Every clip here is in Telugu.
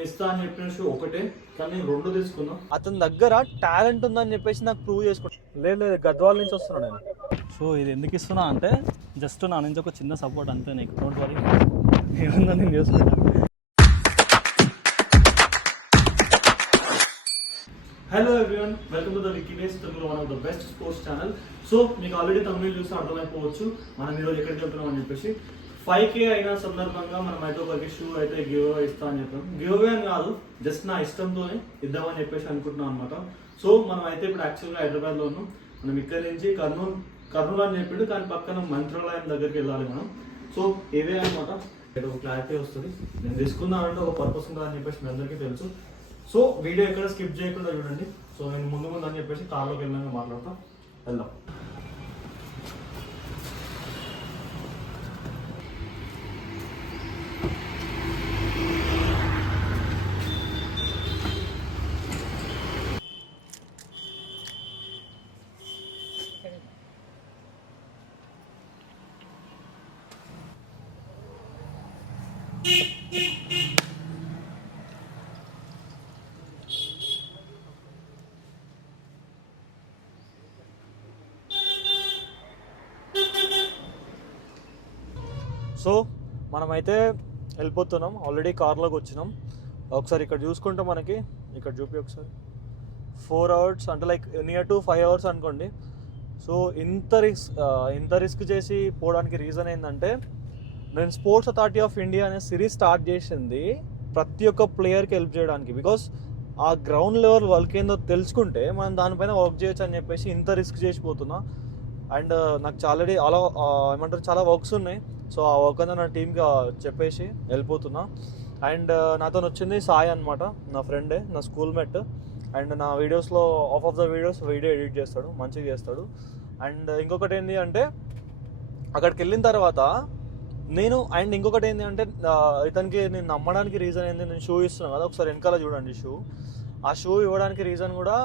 నేను ఇస్తా అని చెప్పిన షూ ఒకటే, కానీ నేను 2 తీసుకున్నా. అతని దగ్గర టాలెంట్ ఉందని చెప్పేసి నాకు ప్రూవ్ చేసుకుంటాను. లేదు గద్వాల నుంచి వస్తున్నాను నేను. సో ఇది ఎందుకు ఇస్తున్నా అంటే జస్ట్ నా నుంచి ఒక చిన్న సపోర్ట్ అంతే, నీకు డోంట్ వరీ, ఏమన్నా నేను చేసుకుంటాను. Hello everyone, welcome to the వికీబేస్ తెలుగులో one of the best sports channel. So మీకు ఆల్రెడీ తమిళ చూస్తే అర్థమైపోవచ్చు మనం ఈరోజు ఎక్కడికి వెళ్తున్నాం అని చెప్పేసి. 5K అయిన సందర్భంగా మనం అయితే ఒకరికి షూ అయితే గివ్ అవే ఇస్తా అని చెప్పాం. గివ్ అవే అని కాదు, జస్ట్ నా ఇష్టంతోనే ఇద్దామని చెప్పేసి అనుకుంటున్నాం అనమాట. సో మనం అయితే ఇప్పుడు యాక్చువల్గా హైదరాబాద్లో ఉన్నాం. మనం ఇక్కడ నుంచి కర్నూలు అని చెప్పిండు, కానీ పక్కన మంత్రాలయం దగ్గరికి వెళ్ళాలి మనం. సో ఏవే అనమాట, ఇక్కడ ఒక క్లారిటీ వస్తుంది. నేను తీసుకుందామంటే ఒక పర్పస్ ఉంటుందని చెప్పేసి మీ అందరికీ తెలుసు. సో వీడియో ఎక్కడ స్కిప్ చేయకుండా చూడండి. సో నేను ముందు అని చెప్పేసి కార్లోకి వెళ్ళాక మాట్లాడతా, వెళ్దాం. సో మనమైతే వెళ్ళిపోతున్నాం, ఆల్రెడీ కార్లోకి వచ్చినాం. ఒకసారి ఇక్కడ చూసుకుంటే మనకి ఇక్కడ చూపి ఒకసారి 4 hours అంటే లైక్ నియర్ టు 5 hours అనుకోండి. సో ఇంత రిస్క్ చేసి పోవడానికి రీజన్ ఏంటంటే, నేను స్పోర్ట్స్ అథారిటీ ఆఫ్ ఇండియా అనే సిరీస్ స్టార్ట్ చేసింది ప్రతి ఒక్క ప్లేయర్కి హెల్ప్ చేయడానికి. బికాస్ ఆ గ్రౌండ్ లెవెల్ వర్క్ ఏందో తెలుసుకుంటే మనం దానిపైన వర్క్ చేయొచ్చు అని చెప్పేసి ఇంత రిస్క్ చేసిపోతున్నా. అండ్ నాకు ఆల్రెడీ చాలా వర్క్స్ ఉన్నాయి. సో ఆ వర్క్ అంతా నా టీమ్కి చెప్పేసి వెళ్ళిపోతున్నా. అండ్ నాతో వచ్చింది సాయి అనమాట, నా ఫ్రెండే, నా స్కూల్ మేట్. అండ్ నా వీడియోస్లో of the videos video edit చేస్తాడు, మంచిగా చేస్తాడు. అండ్ ఇంకొకటి ఏంటి అంటే, అక్కడికి వెళ్ళిన తర్వాత ఇంకొకటి ఏంటి అంటే, ఇతనికి నేను నమ్మడానికి రీజన్ ఏంటి, నేను షూ ఇస్తున్నాను కదా, ఒకసారి వెనకాల చూడండి షూ. ఆ షూ ఇవ్వడానికి రీజన్ కూడా,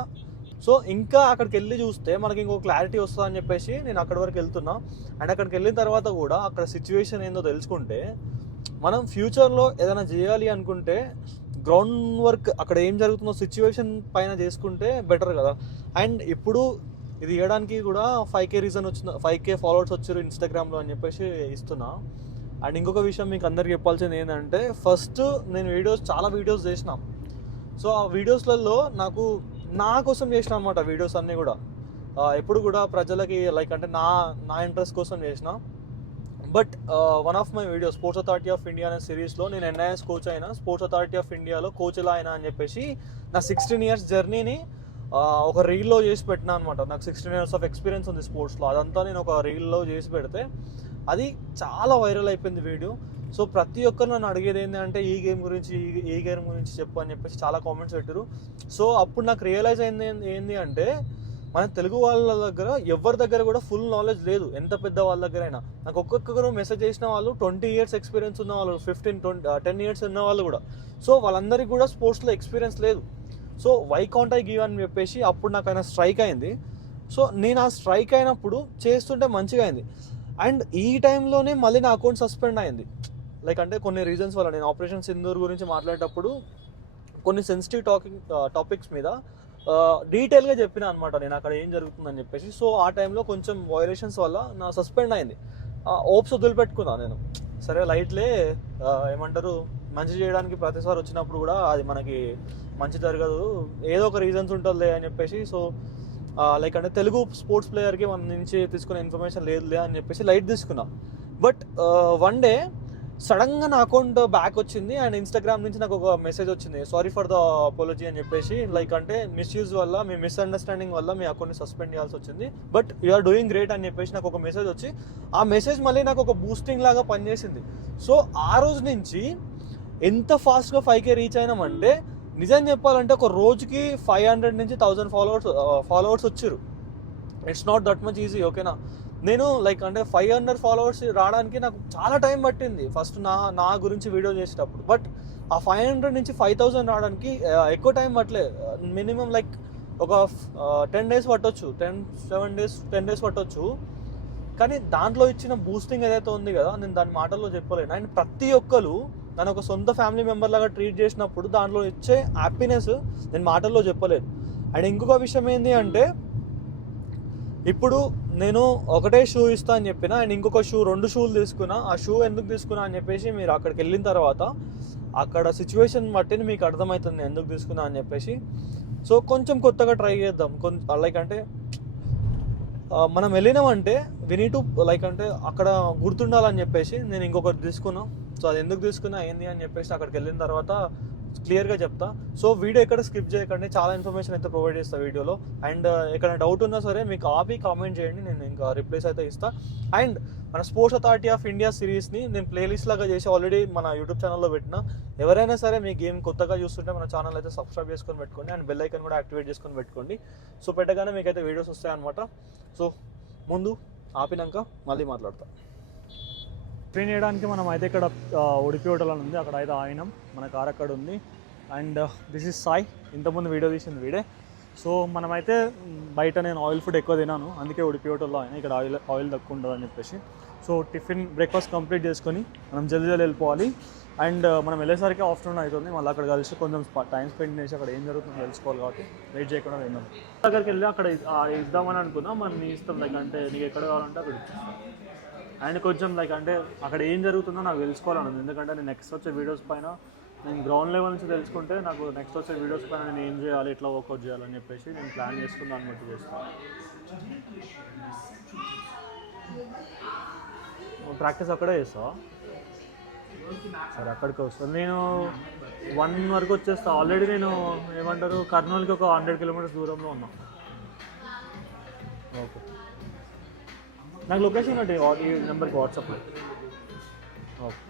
సో ఇంకా అక్కడికి వెళ్ళి చూస్తే మనకి ఇంకో క్లారిటీ వస్తుంది అని చెప్పేసి నేను అక్కడి వరకు వెళ్తున్నా. అండ్ అక్కడికి వెళ్ళిన తర్వాత కూడా అక్కడ సిచ్యువేషన్ ఏందో తెలుసుకుంటే, మనం ఫ్యూచర్లో ఏదైనా చేయాలి అనుకుంటే గ్రౌండ్ వర్క్ అక్కడ ఏం జరుగుతుందో సిచ్యువేషన్ పైన చేసుకుంటే బెటర్ కదా. అండ్ ఇప్పుడు ఇది ఇవ్వడానికి కూడా 5K ఫాలోవర్స్ వచ్చారు ఇన్స్టాగ్రామ్లో అని చెప్పేసి ఇస్తున్నా. అండ్ ఇంకొక విషయం మీకు అందరికి చెప్పాల్సింది ఏంటంటే, ఫస్ట్ నేను చాలా వీడియోస్ చేసిన. సో ఆ వీడియోస్లలో నా కోసం చేసిన అనమాట వీడియోస్ అన్నీ కూడా. ఎప్పుడు కూడా ప్రజలకి లైక్ అంటే నా ఇంట్రెస్ట్ కోసం చేసిన. But one of my video sports authority of India అనే సిరీస్లో నేను NIS కోచ్ అయినా, స్పోర్ట్స్ అథారిటీ ఆఫ్ ఇండియాలో కోచ్ ఎలా అయినా అని చెప్పేసి నా 16 years జర్నీని ఒక రీల్లో చేసి పెట్టినా అనమాట. నాకు 16 years ఆఫ్ ఎక్స్పీరియన్స్ ఉంది స్పోర్ట్స్లో. అదంతా నేను ఒక రీల్లో చేసి పెడితే అది చాలా వైరల్ అయిపోయింది వీడియో. సో ప్రతి ఒక్కరు నన్ను అడిగేది ఏంటంటే, ఈ గేమ్ గురించి చెప్పు అని చెప్పేసి చాలా కామెంట్స్ పెట్టారు. సో అప్పుడు నాకు రియలైజ్ అయింది ఏంటి అంటే, మన తెలుగు వాళ్ళ దగ్గర ఎవరి దగ్గర కూడా ఫుల్ నాలెడ్జ్ లేదు, ఎంత పెద్ద వాళ్ళ దగ్గర అయినా. నాకు ఒక్కొక్కరు మెసేజ్ చేసిన వాళ్ళు 20 years ఎక్స్పీరియన్స్ ఉన్న వాళ్ళు, 10 years ఉన్న వాళ్ళు కూడా. సో వాళ్ళందరికీ కూడా స్పోర్ట్స్లో ఎక్స్పీరియన్స్ లేదు. So why can't I give అని చెప్పేసి అప్పుడు నాకు ఆయన స్ట్రైక్ అయింది. సో నేను ఆ స్ట్రైక్ అయినప్పుడు చేస్తుంటే మంచిగా అయింది. అండ్ ఈ టైంలోనే మళ్ళీ నా అకౌంట్ సస్పెండ్ అయింది. లైక్ అంటే కొన్ని రీజన్స్ వల్ల. నేను ఆపరేషన్ సింధూర్ గురించి మాట్లాడేటప్పుడు కొన్ని సెన్సిటివ్ టాపిక్స్ మీద డీటెయిల్గా చెప్పిన అనమాట, నేను అక్కడ ఏం జరుగుతుందని చెప్పేసి. సో ఆ టైంలో కొంచెం వయలేషన్స్ వల్ల నా సస్పెండ్ అయింది. ఓప్స్ వదిలిపెట్టుకున్నా నేను. సరే లైట్లే, ఏమంటారు, మంచి చేయడానికి ప్రతిసారి వచ్చినప్పుడు కూడా అది మనకి మంచి జరగదు, ఏదో ఒక రీజన్స్ ఉంటుందిలే అని చెప్పేసి. సో లైక్ అంటే తెలుగు స్పోర్ట్స్ ప్లేయర్కి మన నుంచి తీసుకునే ఇన్ఫర్మేషన్ లేదులే అని చెప్పేసి లైట్ తీసుకున్నా. బట్ వన్ డే సడన్గా నా అకౌంట్ బ్యాక్ వచ్చింది. అండ్ ఇన్స్టాగ్రామ్ నుంచి నాకు ఒక మెసేజ్ వచ్చింది, సారీ ఫర్ ద అపాలజీ అని చెప్పేసి. లైక్ అంటే మిస్యూజ్ వల్ల, మీ మిస్అండర్స్టాండింగ్ వల్ల మీ అకౌంట్ని సస్పెండ్ చేయాల్సి వచ్చింది, బట్ యూఆర్ డూయింగ్ గ్రేట్ అని చెప్పేసి నాకు ఒక మెసేజ్ వచ్చి, ఆ మెసేజ్ మళ్ళీ నాకు ఒక బూస్టింగ్ లాగా పనిచేసింది. సో ఆ రోజు నుంచి ఎంత ఫాస్ట్గా 5K రీచ్ అయినామంటే, నిజం చెప్పాలంటే ఒక రోజుకి 500 నుంచి 1000 ఫాలోవర్స్ వచ్చారు. It's not that much easy, ఓకేనా. నేను లైక్ అంటే 500 ఫాలోవర్స్ రావడానికి నాకు చాలా టైం పట్టింది ఫస్ట్ నా గురించి వీడియో చేసేటప్పుడు. బట్ ఆ 500 నుంచి 5000 రావడానికి ఎక్కువ టైం పట్టలేదు. మినిమం లైక్ ఒక 10 days పట్టొచ్చు, 10 days పట్టొచ్చు. కానీ దాంట్లో ఇచ్చిన బూస్టింగ్ ఏదైతే ఉంది కదా, నేను దాని మాటల్లో చెప్పలేను. అండ్ ప్రతి ఒక్కరు నన్ను ఒక సొంత ఫ్యామిలీ మెంబర్ లాగా ట్రీట్ చేసినప్పుడు దాంట్లో ఇచ్చే హ్యాపీనెస్ నేను మాటల్లో చెప్పలేదు. అండ్ ఇంకొక విషయం ఏంటి అంటే, ఇప్పుడు నేను ఒకటే షూ ఇస్తా అని చెప్పిన అండ్ ఇంకొక షూ 2 షూలు తీసుకున్నా. ఆ షూ ఎందుకు తీసుకున్నా అని చెప్పేసి మీరు అక్కడికి వెళ్ళిన తర్వాత అక్కడ సిచ్యువేషన్ బట్టి మీకు అర్థమవుతుంది ఎందుకు తీసుకున్నా అని చెప్పేసి. సో కొంచెం కొత్తగా ట్రై చేద్దాం. లైక్ అంటే మనం వెళ్ళినామంటే వి నీడ్ టు లైక్ అంటే అక్కడ గుర్తుండాలని చెప్పేసి నేను ఇంకొకటి తీసుకున్నా. సో అది ఎందుకు తీసుకున్నా ఏంది అని చెప్పేసి అక్కడికి వెళ్ళిన తర్వాత క్లియర్గా చెప్తా. సో వీడియో ఎక్కడ స్కిప్ చేయకండి, చాలా ఇన్ఫర్మేషన్ అయితే ప్రొవైడ్ చేస్తా వీడియోలో. అండ్ ఎక్కడైనా డౌట్ ఉన్నా సరే మీకు ఆపి కామెంట్ చేయండి, నేను ఇంకా రిప్లైస్ అయితే ఇస్తా. అండ్ మన స్పోర్ట్స్ అథారిటీ ఆఫ్ ఇండియా సిరీస్ని నేను ప్లేలిస్ట్ లాగా చేసి ఆల్రెడీ మన యూట్యూబ్ ఛానల్లో పెట్టిన. ఎవరైనా సరే మీ గేమ్ కొత్తగా చూస్తుంటే మన ఛానల్ అయితే సబ్స్క్రైబ్ చేసుకొని పెట్టుకోండి అండ్ బెల్ ఐకాన్ కూడా యాక్టివేట్ చేసుకొని పెట్టుకోండి. సో పెట్టగానే మీకు అయితే వీడియోస్ వస్తాయన్నమాట. సో ముందు ఆపినాక మళ్ళీ మాట్లాడతాం. ట్రైన్ చేయడానికి మనం అయితే ఇక్కడ ఉడిపి హోటల్ అని ఉంది, అక్కడ అయితే ఆగినాం. మన కార్ అక్కడ ఉంది. అండ్ దిస్ ఇస్ సాయి, ఇంతకుముందు వీడియో తీసింది వీడే. సో మనమైతే బయట నేను ఆయిల్ ఫుడ్ ఎక్కువ తినాను, అందుకే ఉడిపి హోటల్లో అయినా ఇక్కడ ఆయిల్ తక్కువ ఉంటుందని చెప్పేసి. సో టిఫిన్ బ్రేక్ఫాస్ట్ కంప్లీట్ చేసుకొని మనం జల్దీ వెళ్ళిపోవాలి. అండ్ మనం వెళ్ళేసరికి ఆఫ్టర్నూన్ అవుతుంది. మళ్ళీ అక్కడ కలిసి కొంచెం టైం స్పెండ్ చేసి అక్కడ ఏం జరుగుతుందో తెలుసుకోవాలి కాబట్టి వెయిట్ చేయకుండా వెళ్దాం. దగ్గరికి వెళ్ళి అక్కడ ఇద్దామని అనుకున్నా, మనం నీ ఇష్టం. లైక్ అంటే నీకు ఎక్కడ కావాలంటే అక్కడ అండ్ కొంచెం లైక్ అంటే అక్కడ ఏం జరుగుతుందో నాకు తెలుసుకోవాలన్నది. ఎందుకంటే నేను నెక్స్ట్ వచ్చే వీడియోస్ పైన నేను గ్రౌండ్ లెవెల్ నుంచి తెలుసుకుంటే నాకు నెక్స్ట్ వచ్చే వీడియోస్ పైన నేను ఏం చేయాలి, ఎట్లా వర్కౌట్ చేయాలని చెప్పేసి నేను ప్లాన్ చేసుకుని దాన్ని బట్టి చేస్తాను. ప్రాక్టీస్ అక్కడే చేస్తావా? సరే అక్కడికి వస్తాను. నేను 1 వరకు వచ్చేస్తా. ఆల్రెడీ నేను ఏమంటారు కర్నూలుకి ఒక 100 కిలోమీటర్స్ దూరంలో ఉన్నా. ఓకే, నాకు లొకేషన్ అంటే ఈ నెంబర్కి వాట్సాప్లో. ఓకే,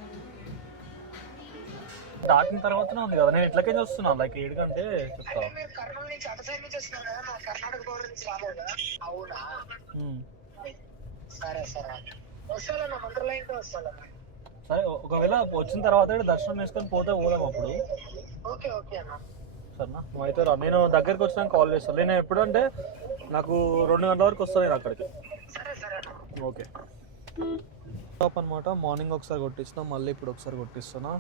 దాటిన తర్వాతనే ఉంది కదా, నేను ఇట్లకే వస్తున్నాను. లైక్ 7 గంటే చెప్తా. సరే, ఒకవేళ వచ్చిన తర్వాత దర్శనం చేసుకొని పోతే పోదాం అప్పుడు. సరేనా, నువ్వైతే రా. నేను దగ్గరికి వచ్చినాక కాల్ చేస్తాను. నేను ఎప్పుడంటే నాకు 2 గంటల వరకు వస్తాను నేను అక్కడికి. ఓకే, టాప్ అనమాట. మార్నింగ్ ఒకసారి కొట్టించిన, మళ్ళీ ఇప్పుడు ఒకసారి కొట్టిస్తున్నా.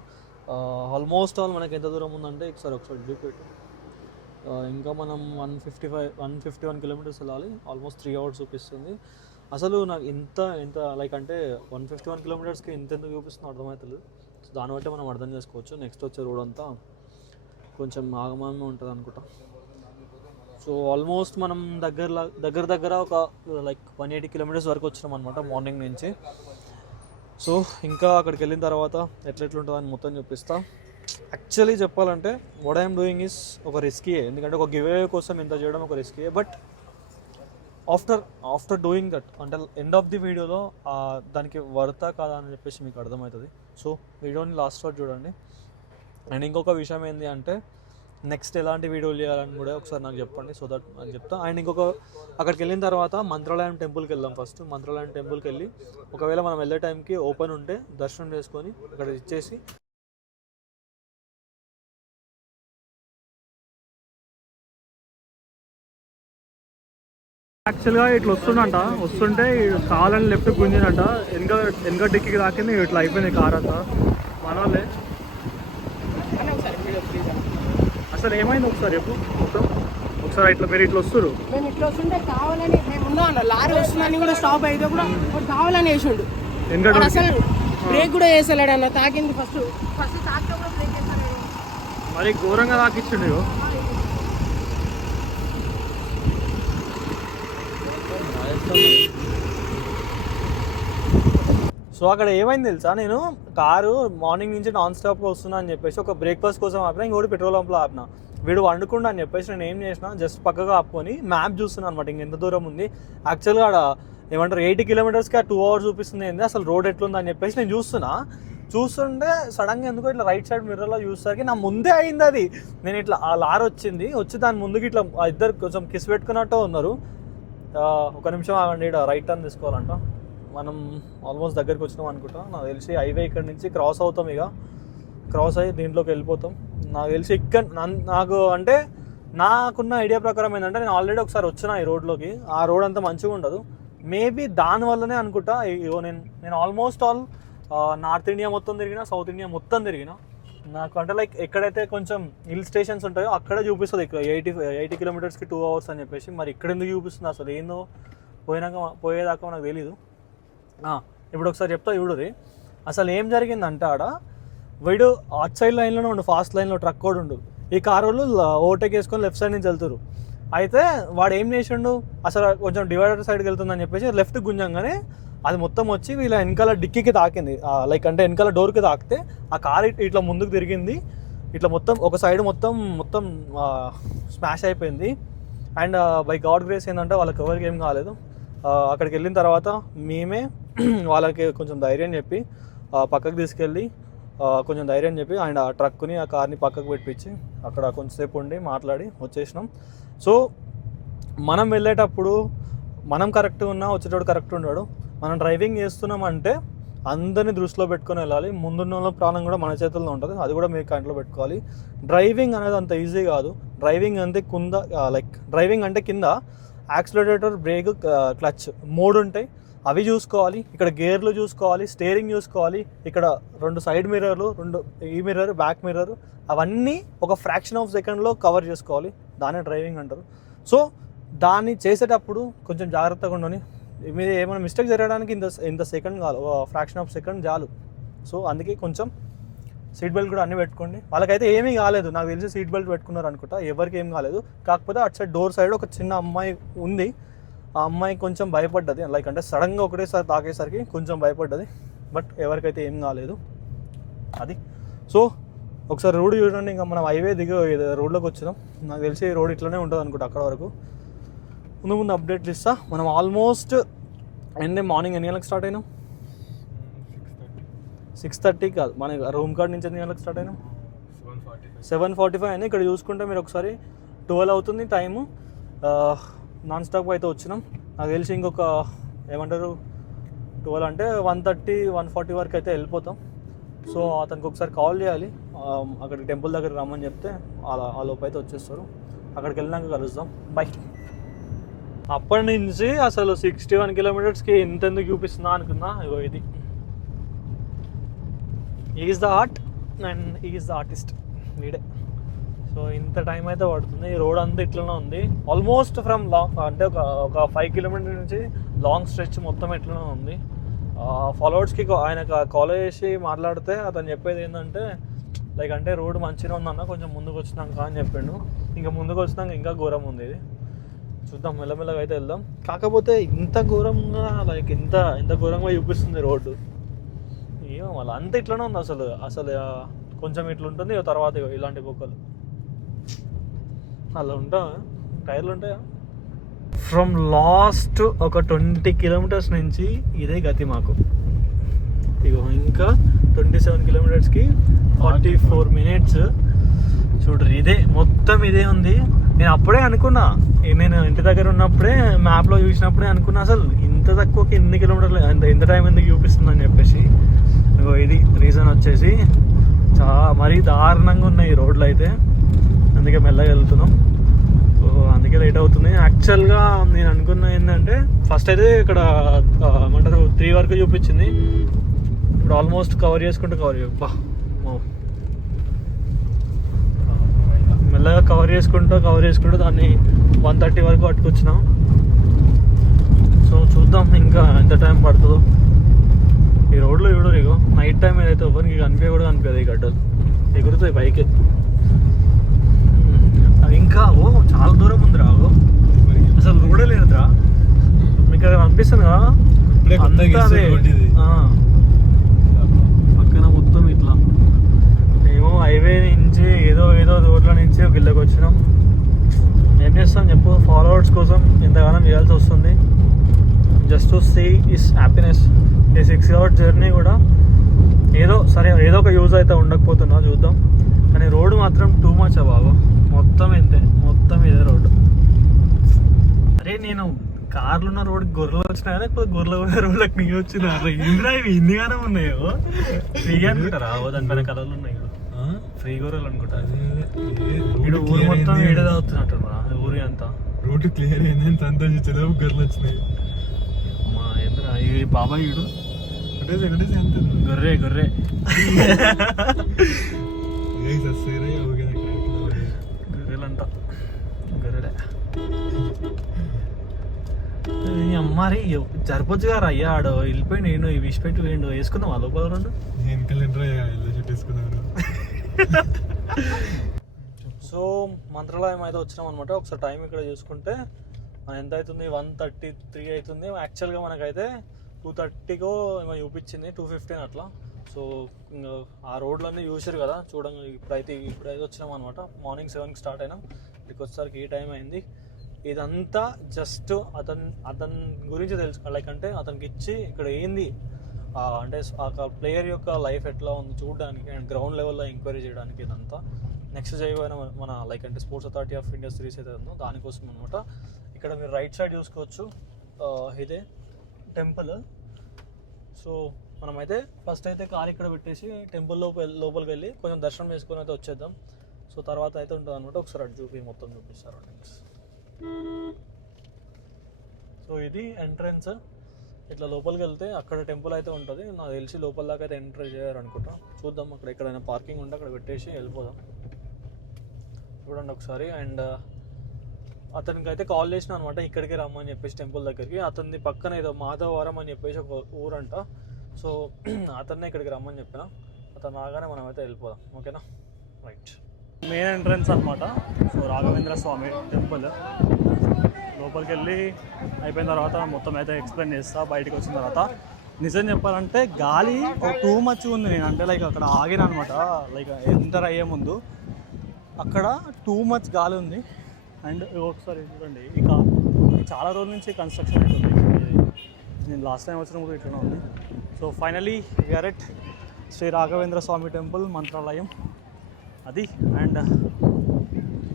ఆల్మోస్ట్ ఆల్ మనకి ఎంత దూరం ఉందంటే ఒకసారి చూపెట్టు. ఇంకా మనం 151 కిలోమీటర్స్ వెళ్ళాలి. ఆల్మోస్ట్ 3 అవర్స్ చూపిస్తుంది. అసలు నాకు ఎంత లైక్ అంటే 151 కిలోమీటర్స్కి ఎందుకు చూపిస్తుందో అర్థమవుతుంది. సో దాన్ని బట్టి మనం అర్థం చేసుకోవచ్చు. నెక్స్ట్ వచ్చే రోడ్ అంతా కొంచెం ఆగమాగమే ఉంటుంది అనుకుంటా. సో ఆల్మోస్ట్ మనం దగ్గర ఒక లైక్ 180 కిలోమీటర్స్ వరకు వచ్చినాం అనమాట మార్నింగ్ నుంచి. సో ఇంకా అక్కడికి వెళ్ళిన తర్వాత ఎట్లుంటుందని మొత్తం చూపిస్తా. యాక్చువల్లీ చెప్పాలంటే వాట్ ఐఎమ్ డూయింగ్ ఈస్ ఒక రిస్కీయే, ఎందుకంటే ఒక గివ్ అవే కోసం ఇంత చేయడం ఒక రిస్కీయే. బట్ ఆఫ్టర్ డూయింగ్ దట్ అంటే ఎండ్ ఆఫ్ ది వీడియోలో దానికి వర్తా కాదా అని చెప్పేసి మీకు అర్థమవుతుంది. సో వీడియోని లాస్ట్ వరకు చూడండి. అండ్ ఇంకొక విషయం ఏంటి అంటే నెక్స్ట్ ఎలాంటి వీడియోలు చేయాలని కూడా ఒకసారి నాకు చెప్పండి, సో దట్ అని చెప్తా. అండ్ అక్కడికి వెళ్ళిన తర్వాత మంత్రాలయం టెంపుల్కి వెళ్దాం. ఫస్ట్ మంత్రాలయం టెంపుల్కి వెళ్ళి ఒకవేళ మనం వెళ్ళే టైంకి ఓపెన్ ఉంటే దర్శనం చేసుకొని అక్కడ ఇచ్చేసి యాక్చువల్గా ఇట్లా వస్తుంటే కావాలని లెఫ్ట్ గుంజినట్ట, వెనక డిక్కి తాకింది. ఇట్లా అయిపోయింది కార్ అంతా. మన వాళ్ళే అసలు ఏమైంది ఒకసారి చెప్పు మొత్తం. ఒకసారి ఇట్లా మీరు ఇట్లా వస్తారు, మేము ఇట్లా వస్తుంటే కావాలని మేము ఉన్నాం, లారీ వస్తుందని కూడా స్టాప్ అయితే కూడా కావాలని వేసిండు. అసలు బ్రేక్ కూడా వేసలేడు అన్న. తాకింది ఫస్ట్ తాకితే కూడా బ్రేక్ వేసలేడు. మరి ఘోరంగా తాకిచ్చిండు. సో అక్కడ ఏమైంది తెలుసా, నేను కారు మార్నింగ్ నుంచి నాన్ స్టాప్గా వస్తున్నా అని చెప్పేసి ఒక బ్రేక్ఫాస్ట్ కోసం ఆపినా, ఇంకోటి పెట్రోల్ పంప్లో ఆపినా. వీడు వండుకుండా అని చెప్పేసి నేను ఏం చేసిన, జస్ట్ పక్కగా ఆపుకొని మ్యాప్ చూస్తున్నాను అనమాట ఇంకెంత దూరం ఉంది. యాక్చువల్గా ఆడ ఏమంటారు 80 కిలోమీటర్స్కి 2 అవర్స్ చూపిస్తుంది. ఏంది అసలు రోడ్ ఎట్లుంది అని చెప్పేసి నేను చూస్తుంటే సడన్గా ఎందుకో ఇట్లా రైట్ సైడ్ మిర్రర్లో చూసేసరికి నా ముందే అయింది అది. నేను ఇట్లా ఆ లారీ వచ్చి దాని ముందుకి ఇట్లా ఇద్దరు కొంచెం కిస్ పెట్టుకున్నట్టు ఉన్నారు. ఒక నిమిషం ఆగండి, ఇక్కడ రైట్ టర్న్ తీసుకోవాలంట. మనం ఆల్మోస్ట్ దగ్గరికి వచ్చినాం అనుకుంటా. నాకు తెలిసి హైవే ఇక్కడ నుంచి క్రాస్ అవుతాం, ఇక క్రాస్ అయ్యి దీంట్లోకి వెళ్ళిపోతాం. నాకు తెలిసి నాకు అంటే నాకున్న ఐడియా ప్రకారం ఏంటంటే నేను ఆల్రెడీ ఒకసారి వచ్చిన ఈ రోడ్లోకి. ఆ రోడ్ అంతా మంచిగా ఉండదు, మేబీ దానివల్లనే అనుకుంటా. నేను ఆల్మోస్ట్ ఆల్ నార్త్ ఇండియా మొత్తం తిరిగినా, సౌత్ ఇండియా మొత్తం తిరిగినా. నాకు అంటే లైక్ ఎక్కడైతే కొంచెం హిల్ స్టేషన్స్ ఉంటాయో అక్కడే చూపిస్తుంది ఇక్కడ 80 కిలోమీటర్స్కి 2 hours అని చెప్పేసి. మరి ఇక్కడ ఎందుకు చూపిస్తుంది అసలు ఏందో పోయేదాకా మనకు తెలీదు. ఇప్పుడు ఒకసారి చెప్తా చూడుది అసలు ఏం జరిగిందంటే, ఆడ వీడు అట్ సైడ్ లైన్లోనే ఉండు, ఫాస్ట్ లైన్లో ట్రక్ కూడా ఉండు. ఈ కారు వాళ్ళు ఓవర్టేక్ వేసుకొని లెఫ్ట్ సైడ్ నుంచి వెళ్తారు. అయితే వాడు ఏం చేసిండు, అసలు కొంచెం డివైడర్ సైడ్కి వెళ్తుందని చెప్పేసి లెఫ్ట్ గుంజంగానే అది మొత్తం వచ్చి వీళ్ళ వెనకాల డిక్కీకి తాకింది. లైక్ అంటే వెనకాల డోర్కి తాకితే ఆ కార్ ఇట్లా ముందుకు తిరిగింది, ఇట్లా మొత్తం ఒక సైడ్ మొత్తం స్మాష్ అయిపోయింది. అండ్ బై గాడ్ గ్రేస్ ఏంటంటే వాళ్ళకి ఎవరికి ఏం కాలేదు. అక్కడికి వెళ్ళిన తర్వాత మేమే వాళ్ళకి కొంచెం ధైర్యం చెప్పి పక్కకు తీసుకెళ్ళి కొంచెం ధైర్యం చెప్పి అండ్ ఆ ట్రక్ని ఆ కార్ని పక్కకు పెట్టించి అక్కడ కొంచెంసేపు ఉండి మాట్లాడి వచ్చేసినాం. సో మనం వెళ్ళేటప్పుడు మనం కరెక్ట్గా ఉన్నా వచ్చేటప్పుడు కరెక్ట్ ఉన్నాడు. మనం డ్రైవింగ్ చేస్తున్నామంటే అందరినీ దృష్టిలో పెట్టుకొని వెళ్ళాలి. ముందున్న వాళ్ళ ప్రాణం కూడా మన చేతుల్లో ఉంటుంది, అది కూడా మీరు కంట్లో పెట్టుకోవాలి. డ్రైవింగ్ అనేది అంత ఈజీ కాదు. డ్రైవింగ్ అంటే కింద యాక్సిలరేటర్, బ్రేక్, క్లచ్ 3 ఉంటాయి. అవి చూసుకోవాలి. ఇక్కడ గేర్లు చూసుకోవాలి, స్టీరింగ్ చూసుకోవాలి. ఇక్కడ 2 సైడ్ మిర్రర్లు, 2 ఈ మిర్రర్, బ్యాక్ మిర్రర్, అవన్నీ ఒక ఫ్రాక్షన్ ఆఫ్ సెకండ్లో కవర్ చేసుకోవాలి. దాన్ని డ్రైవింగ్ అంటారు. సో దాన్ని చేసేటప్పుడు కొంచెం జాగ్రత్తగా ఉండని. మీరు ఏమైనా మిస్టేక్ జరగడానికి ఇంత సెకండ్ కాదు, ఫ్రాక్షన్ ఆఫ్ సెకండ్ చాలు. సో అందుకే కొంచెం సీట్ బెల్ట్ కూడా అన్నీ పెట్టుకోండి. వాళ్ళకైతే ఏమీ కాలేదు, నాకు తెలిసి సీట్ బెల్ట్ పెట్టుకున్నారు అనుకుంటా, ఎవరికి ఏం కాలేదు. కాకపోతే అటు సైడ్ డోర్ సైడ్ ఒక చిన్న అమ్మాయి ఉంది. ఆ అమ్మాయి కొంచెం భయపడ్డది, లైక్ అంటే సడన్గా ఒకటేసారి తాకేసరికి కొంచెం భయపడ్డది. బట్ ఎవరికైతే ఏం కాలేదు అది. సో ఒకసారి రోడ్ చూడండి. ఇంకా మనం హైవే రోడ్లోకి వచ్చినాం. నాకు తెలిసి రోడ్ ఇట్లనే ఉంటుంది అనుకుంటా అక్కడ వరకు. ముందు అప్డేట్లు ఇస్తా. మనం ఆల్మోస్ట్ మార్నింగ్ ఎన్ని గంటలకు స్టార్ట్ అయినాం? 6:30 కాదు, మన రూమ్ కార్డ్ నుంచి ఎన్ని గంటలకు స్టార్ట్ అయినాం? 7:45 అయినా. ఇక్కడ చూసుకుంటే మీరు ఒకసారి 12 అవుతుంది టైము. నాన్ స్టాప్ అయితే వచ్చినాం. నాకు తెలిసి ఇంకొక 12 అంటే 1:30, 1:40 వరకు అయితే వెళ్ళిపోతాం. సో అతనికి ఒకసారి కాల్ చేయాలి, అక్కడికి టెంపుల్ దగ్గరికి రమ్మని చెప్తే ఆ లోపు అయితే వచ్చేస్తారు. అక్కడికి వెళ్ళినాక కలుద్దాం. బై. అప్పటి నుంచి అసలు 61 కిలోమీటర్స్కి ఎంతెందుకు చూపిస్తుందా అనుకున్నా. ఇగో ఇది is the art and is the artist వీడే. సో ఇంత టైం అయితే పడుతుంది. ఈ రోడ్ అంతా ఇట్లనే ఉంది. ఆల్మోస్ట్ ఫ్రమ్ లాంగ్ అంటే ఒక 5 కిలోమీటర్ నుంచి లాంగ్ స్ట్రెచ్ మొత్తం ఇట్లనే ఉంది. ఫాలోవర్స్కి ఆయన కాల్ చేసి మాట్లాడితే అతను చెప్పేది ఏంటంటే లైక్ అంటే రోడ్ మంచిగా ఉందన్న, కొంచెం ముందుకు వచ్చినాక అని చెప్పిండు. ఇంకా ముందుకు వచ్చినాక ఇంకా ఘోరం ఉంది ఇది. చూద్దాం, మెల్లమెల్లగా అయితే వెళ్దాం. కాకపోతే ఇంత ఘోరంగా లైక్ ఇంత ఘోరంగా చూపిస్తుంది రోడ్డు. ఏమో మళ్ళీ అంత ఇట్లనే ఉంది అసలు కొంచెం ఇట్లా ఉంటుంది, తర్వాత ఇలాంటి బొక్కలు అలా ఉంటాయా, టైర్లు ఉంటాయా. ఫ్రమ్ లాస్ట్ ఒక 20 కిలోమీటర్స్ నుంచి ఇదే గతి మాకు. ఇగో ఇంకా 27 కిలోమీటర్స్కి 44 మినిట్స్. చూడరు, ఇదే మొత్తం ఇదే ఉంది. నేను అప్పుడే అనుకున్నా, నేను ఇంటి దగ్గర ఉన్నప్పుడే మ్యాప్లో చూసినప్పుడే అనుకున్నా అసలు ఇంత తక్కువకి ఎన్ని కిలోమీటర్లు ఇంత టైం ఎందుకు చూపిస్తుందని చెప్పేసి. ఇది రీజన్ వచ్చేసి మరీ దారుణంగా ఉన్నాయి ఈ రోడ్లు అయితే, అందుకే మెల్లగా వెళ్తున్నాం. సో అందుకే లేట్ అవుతుంది. యాక్చువల్గా నేను అనుకున్న ఏంటంటే ఫస్ట్ అయితే ఇక్కడ ఏమంటారు 3 వరకు చూపించింది. ఇప్పుడు ఆల్మోస్ట్ కవర్ చేసుకుంటూ మెల్లగా కవర్ చేసుకుంటూ దాన్ని 1:30 వరకు పట్టుకొచ్చినాం. సో చూద్దాం ఇంకా ఎంత టైం పడుతుందో. ఈ రోడ్లో చూడరు, ఇగో నైట్ టైం ఏదైతే ఎవరికి కనిపించదు ఈ గడ్డలు ఎగురుతాయి పైకి. ఇంకా చాలా దూరం ఉందిరా, అసలు రోడే లేదురా. మీకు అది అనిపిస్తుంది కదా, పక్కన మొత్తం ఇట్లా ఏమో హైవే నుంచి ఏదో రోడ్ల నుంచి ఒక ఇళ్ళకి వచ్చినాం. ఏం చేస్తాం చెప్పు, ఫాలోవర్స్ కోసం ఎంతగానో చేయాల్సి వస్తుంది. Just to see is happiness. ఈ 6 hours జర్నీ కూడా ఏదో ఒక యూజ్ అయితే ఉండకపోతున్నా, చూద్దాం. కానీ రోడ్డు మాత్రం టూ మచ్ బాబు, మొత్తం ఇదే రోడ్డు. అరే నేను కార్లు ఉన్న రోడ్కి గొర్రెలు వచ్చినాయా లేకపోతే గొర్రెలు ఉన్న రోడ్లకు నీ వచ్చినా? ఇంద్రా ఇవి ఇన్నిగానే ఉన్నాయో ఫ్రీ అనుకుంటారా? దాని పైన కలర్లు ఉన్నాయి, ఫ్రీ గొర్రెలు అనుకుంటా. వీడు ఊరు మొత్తం వీడే తాగుతున్నట్టు ఊరి అంతా. రోడ్డు క్లియర్ అయిందని సంతోషించలేవు, గొర్రెలు వచ్చినాయి. మా ఏంద్రా ఈ బాబాయ్ వీడు గొర్రె గొర్రె గొర్రెలంట గొర్రెలే అమ్మారి జరపొచ్చు గారు అయ్యా ఆడు వెళ్ళిపోయిండు నేను విష్ పెట్టి వేయండు వేసుకున్నావా లోపల రెండు సో మంత్రాలయం అయితే వచ్చినాం అనమాట. ఒకసారి టైం ఇక్కడ చూసుకుంటే ఎంత అవుతుంది 1:33 అవుతుంది. యాక్చువల్గా మనకైతే 2:30కో ఏమో చూపించింది 2:15 అట్లా. సో ఇంకా ఆ రోడ్లన్నీ చూసారు కదా చూడండి. ఇప్పుడైతే వచ్చినాం అనమాట. మార్నింగ్ 7కి స్టార్ట్ అయినాం. ఇక్కడికి వచ్చేసరికి ఈ టైం అయింది. ఇదంతా జస్ట్ అతని గురించి తెలుసు, లైక్ అంటే అతనికి ఇచ్చి ఇక్కడ ఏంది అంటే ఆ ప్లేయర్ యొక్క లైఫ్ ఎట్లా ఉంది చూడడానికి అండ్ గ్రౌండ్ లెవెల్లో ఎంక్వైరీ చేయడానికి ఇదంతా. నెక్స్ట్ చేయబోయిన మన లైక్ అంటే sports authority of India series అయితే ఉందో దానికోసం అనమాట. ఇక్కడ మీరు రైట్ సైడ్ చూసుకోవచ్చు, ఇదే టెంపుల్. సో మనమైతే ఫస్ట్ అయితే కార్ ఇక్కడ పెట్టేసి టెంపుల్ లోపలికి వెళ్ళి కొంచెం దర్శనం చేసుకొని అయితే వచ్చేద్దాం. సో తర్వాత అయితే ఉంటుంది అనమాట. ఒకసారి అటు చూపి మొత్తం చూపిస్తారు. సో ఇది ఎంట్రన్స్. ఇట్లా లోపలికి వెళ్తే అక్కడ టెంపుల్ అయితే ఉంటుంది. నాకు తెలిసి లోపల దాకా అయితే ఎంటర్ చేయాలనుకుంటా. చూద్దాం అక్కడ ఎక్కడైనా పార్కింగ్ ఉంటే అక్కడ పెట్టేసి వెళ్ళిపోదాం. చూడండి ఒకసారి. అండ్ అతనికి అయితే కాల్ చేసిన అనమాట ఇక్కడికి రమ్మని చెప్పేసి టెంపుల్ దగ్గరికి. అతని పక్కన ఏదో మాధవవరం అని చెప్పేసి ఒక ఊరంట. సో అతన్నే ఇక్కడికి రమ్మని చెప్పిన. అతను రాగానే మనం అయితే వెళ్ళిపోదాం. ఓకేనా, రైట్. మెయిన్ ఎంట్రన్స్ అనమాట. సో రాఘవేంద్ర స్వామి టెంపుల్ లోపలికి వెళ్ళి అయిపోయిన తర్వాత మొత్తం అయితే ఎక్స్ప్లెయిన్ చేస్తా. బయటకు వచ్చిన తర్వాత నిజం చెప్పాలంటే గాలి టూ మచ్ ఉంది. నేను అంటే లైక్ అక్కడ ఆగిన అనమాట. లైక్ ఎంటర్ అయ్యే ముందు అక్కడ టూ మచ్ గాలి ఉంది. అండ్ ఒకసారి చూడండి, ఇక చాలా రోజుల నుంచి కన్స్ట్రక్షన్ అవుతుంది. నేను లాస్ట్ టైం వచ్చినప్పుడు ఇట్లా ఉంది. So finally we are at Shri Raghavendra Swamy temple Mantralayam అది. And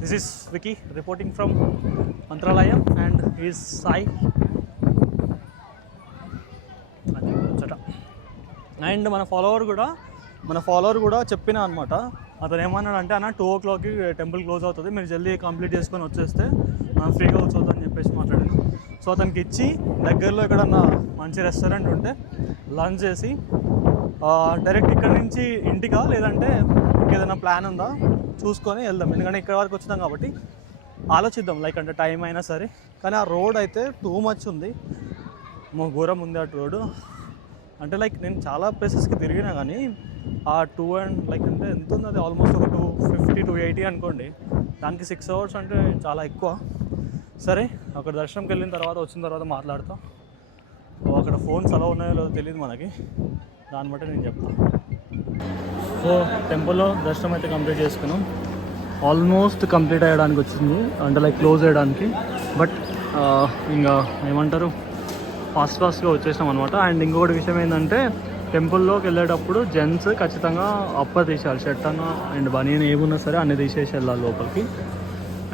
this is Vicky reporting from Mantralayam and is Sai. అది చట. అండ్ మన ఫాలోవర్ కూడా చెప్పిన అనమాట. అతను ఏమన్నాడంటే అన్న 2 o'clockకి టెంపుల్ క్లోజ్ అవుతుంది, మీరు జల్దీ కంప్లీట్ చేసుకొని వచ్చేస్తే మనం ఫ్రీగా వచ్చవుతుంది అని చెప్పేసి మాట్లాడాను. సో అతనికి ఇచ్చి దగ్గరలో ఎక్కడన్నా మంచి రెస్టారెంట్ ఉంటే లంచ్ చేసి డైరెక్ట్ ఇక్కడ నుంచి ఇంటికా లేదంటే ఇంకేదైనా ప్లాన్ ఉందా చూసుకొని వెళ్దాం. ఎందుకంటే ఇక్కడ వరకు వచ్చినాం కాబట్టి ఆలోచిద్దాం, లైక్ అంటే టైం అయినా సరే. కానీ ఆ రోడ్ అయితే టూ మచ్ ఉంది, ఘోరం ఉంది అటు రోడ్డు. అంటే లైక్ నేను చాలా ప్లేసెస్కి తిరిగినా కానీ ఆ 2 and లైక్ అంటే ఎంత ఉంది, అది ఆల్మోస్ట్ ఒక 250 280 అనుకోండి. దానికి 6 hours అంటే చాలా ఎక్కువ. సరే అక్కడ దర్శనంకి వెళ్ళిన తర్వాత వచ్చిన తర్వాత మాట్లాడతాం. అక్కడ ఫోన్స్ అలా ఉన్నాయో లేదో తెలియదు మనకి, దాన్ని బట్టి నేను చెప్తాను. సో టెంపుల్లో దర్శనం అయితే కంప్లీట్ చేసుకున్నాం. ఆల్మోస్ట్ కంప్లీట్ అయ్యడానికి వచ్చింది, అంటే లైక్ క్లోజ్ చేయడానికి. బట్ ఇంకా ఏమంటారు ఫాస్ట్గా వచ్చేసాం అనమాట. అండ్ ఇంకొకటి విషయం ఏంటంటే టెంపుల్లోకి వెళ్ళేటప్పుడు జెంట్స్ ఖచ్చితంగా అప్పర్ తీసేయాలి, షర్ట్ అన్న అండ్ బనీన్ ఏమున్నా సరే అన్నీ తీసేసి వెళ్ళాలి లోపలికి.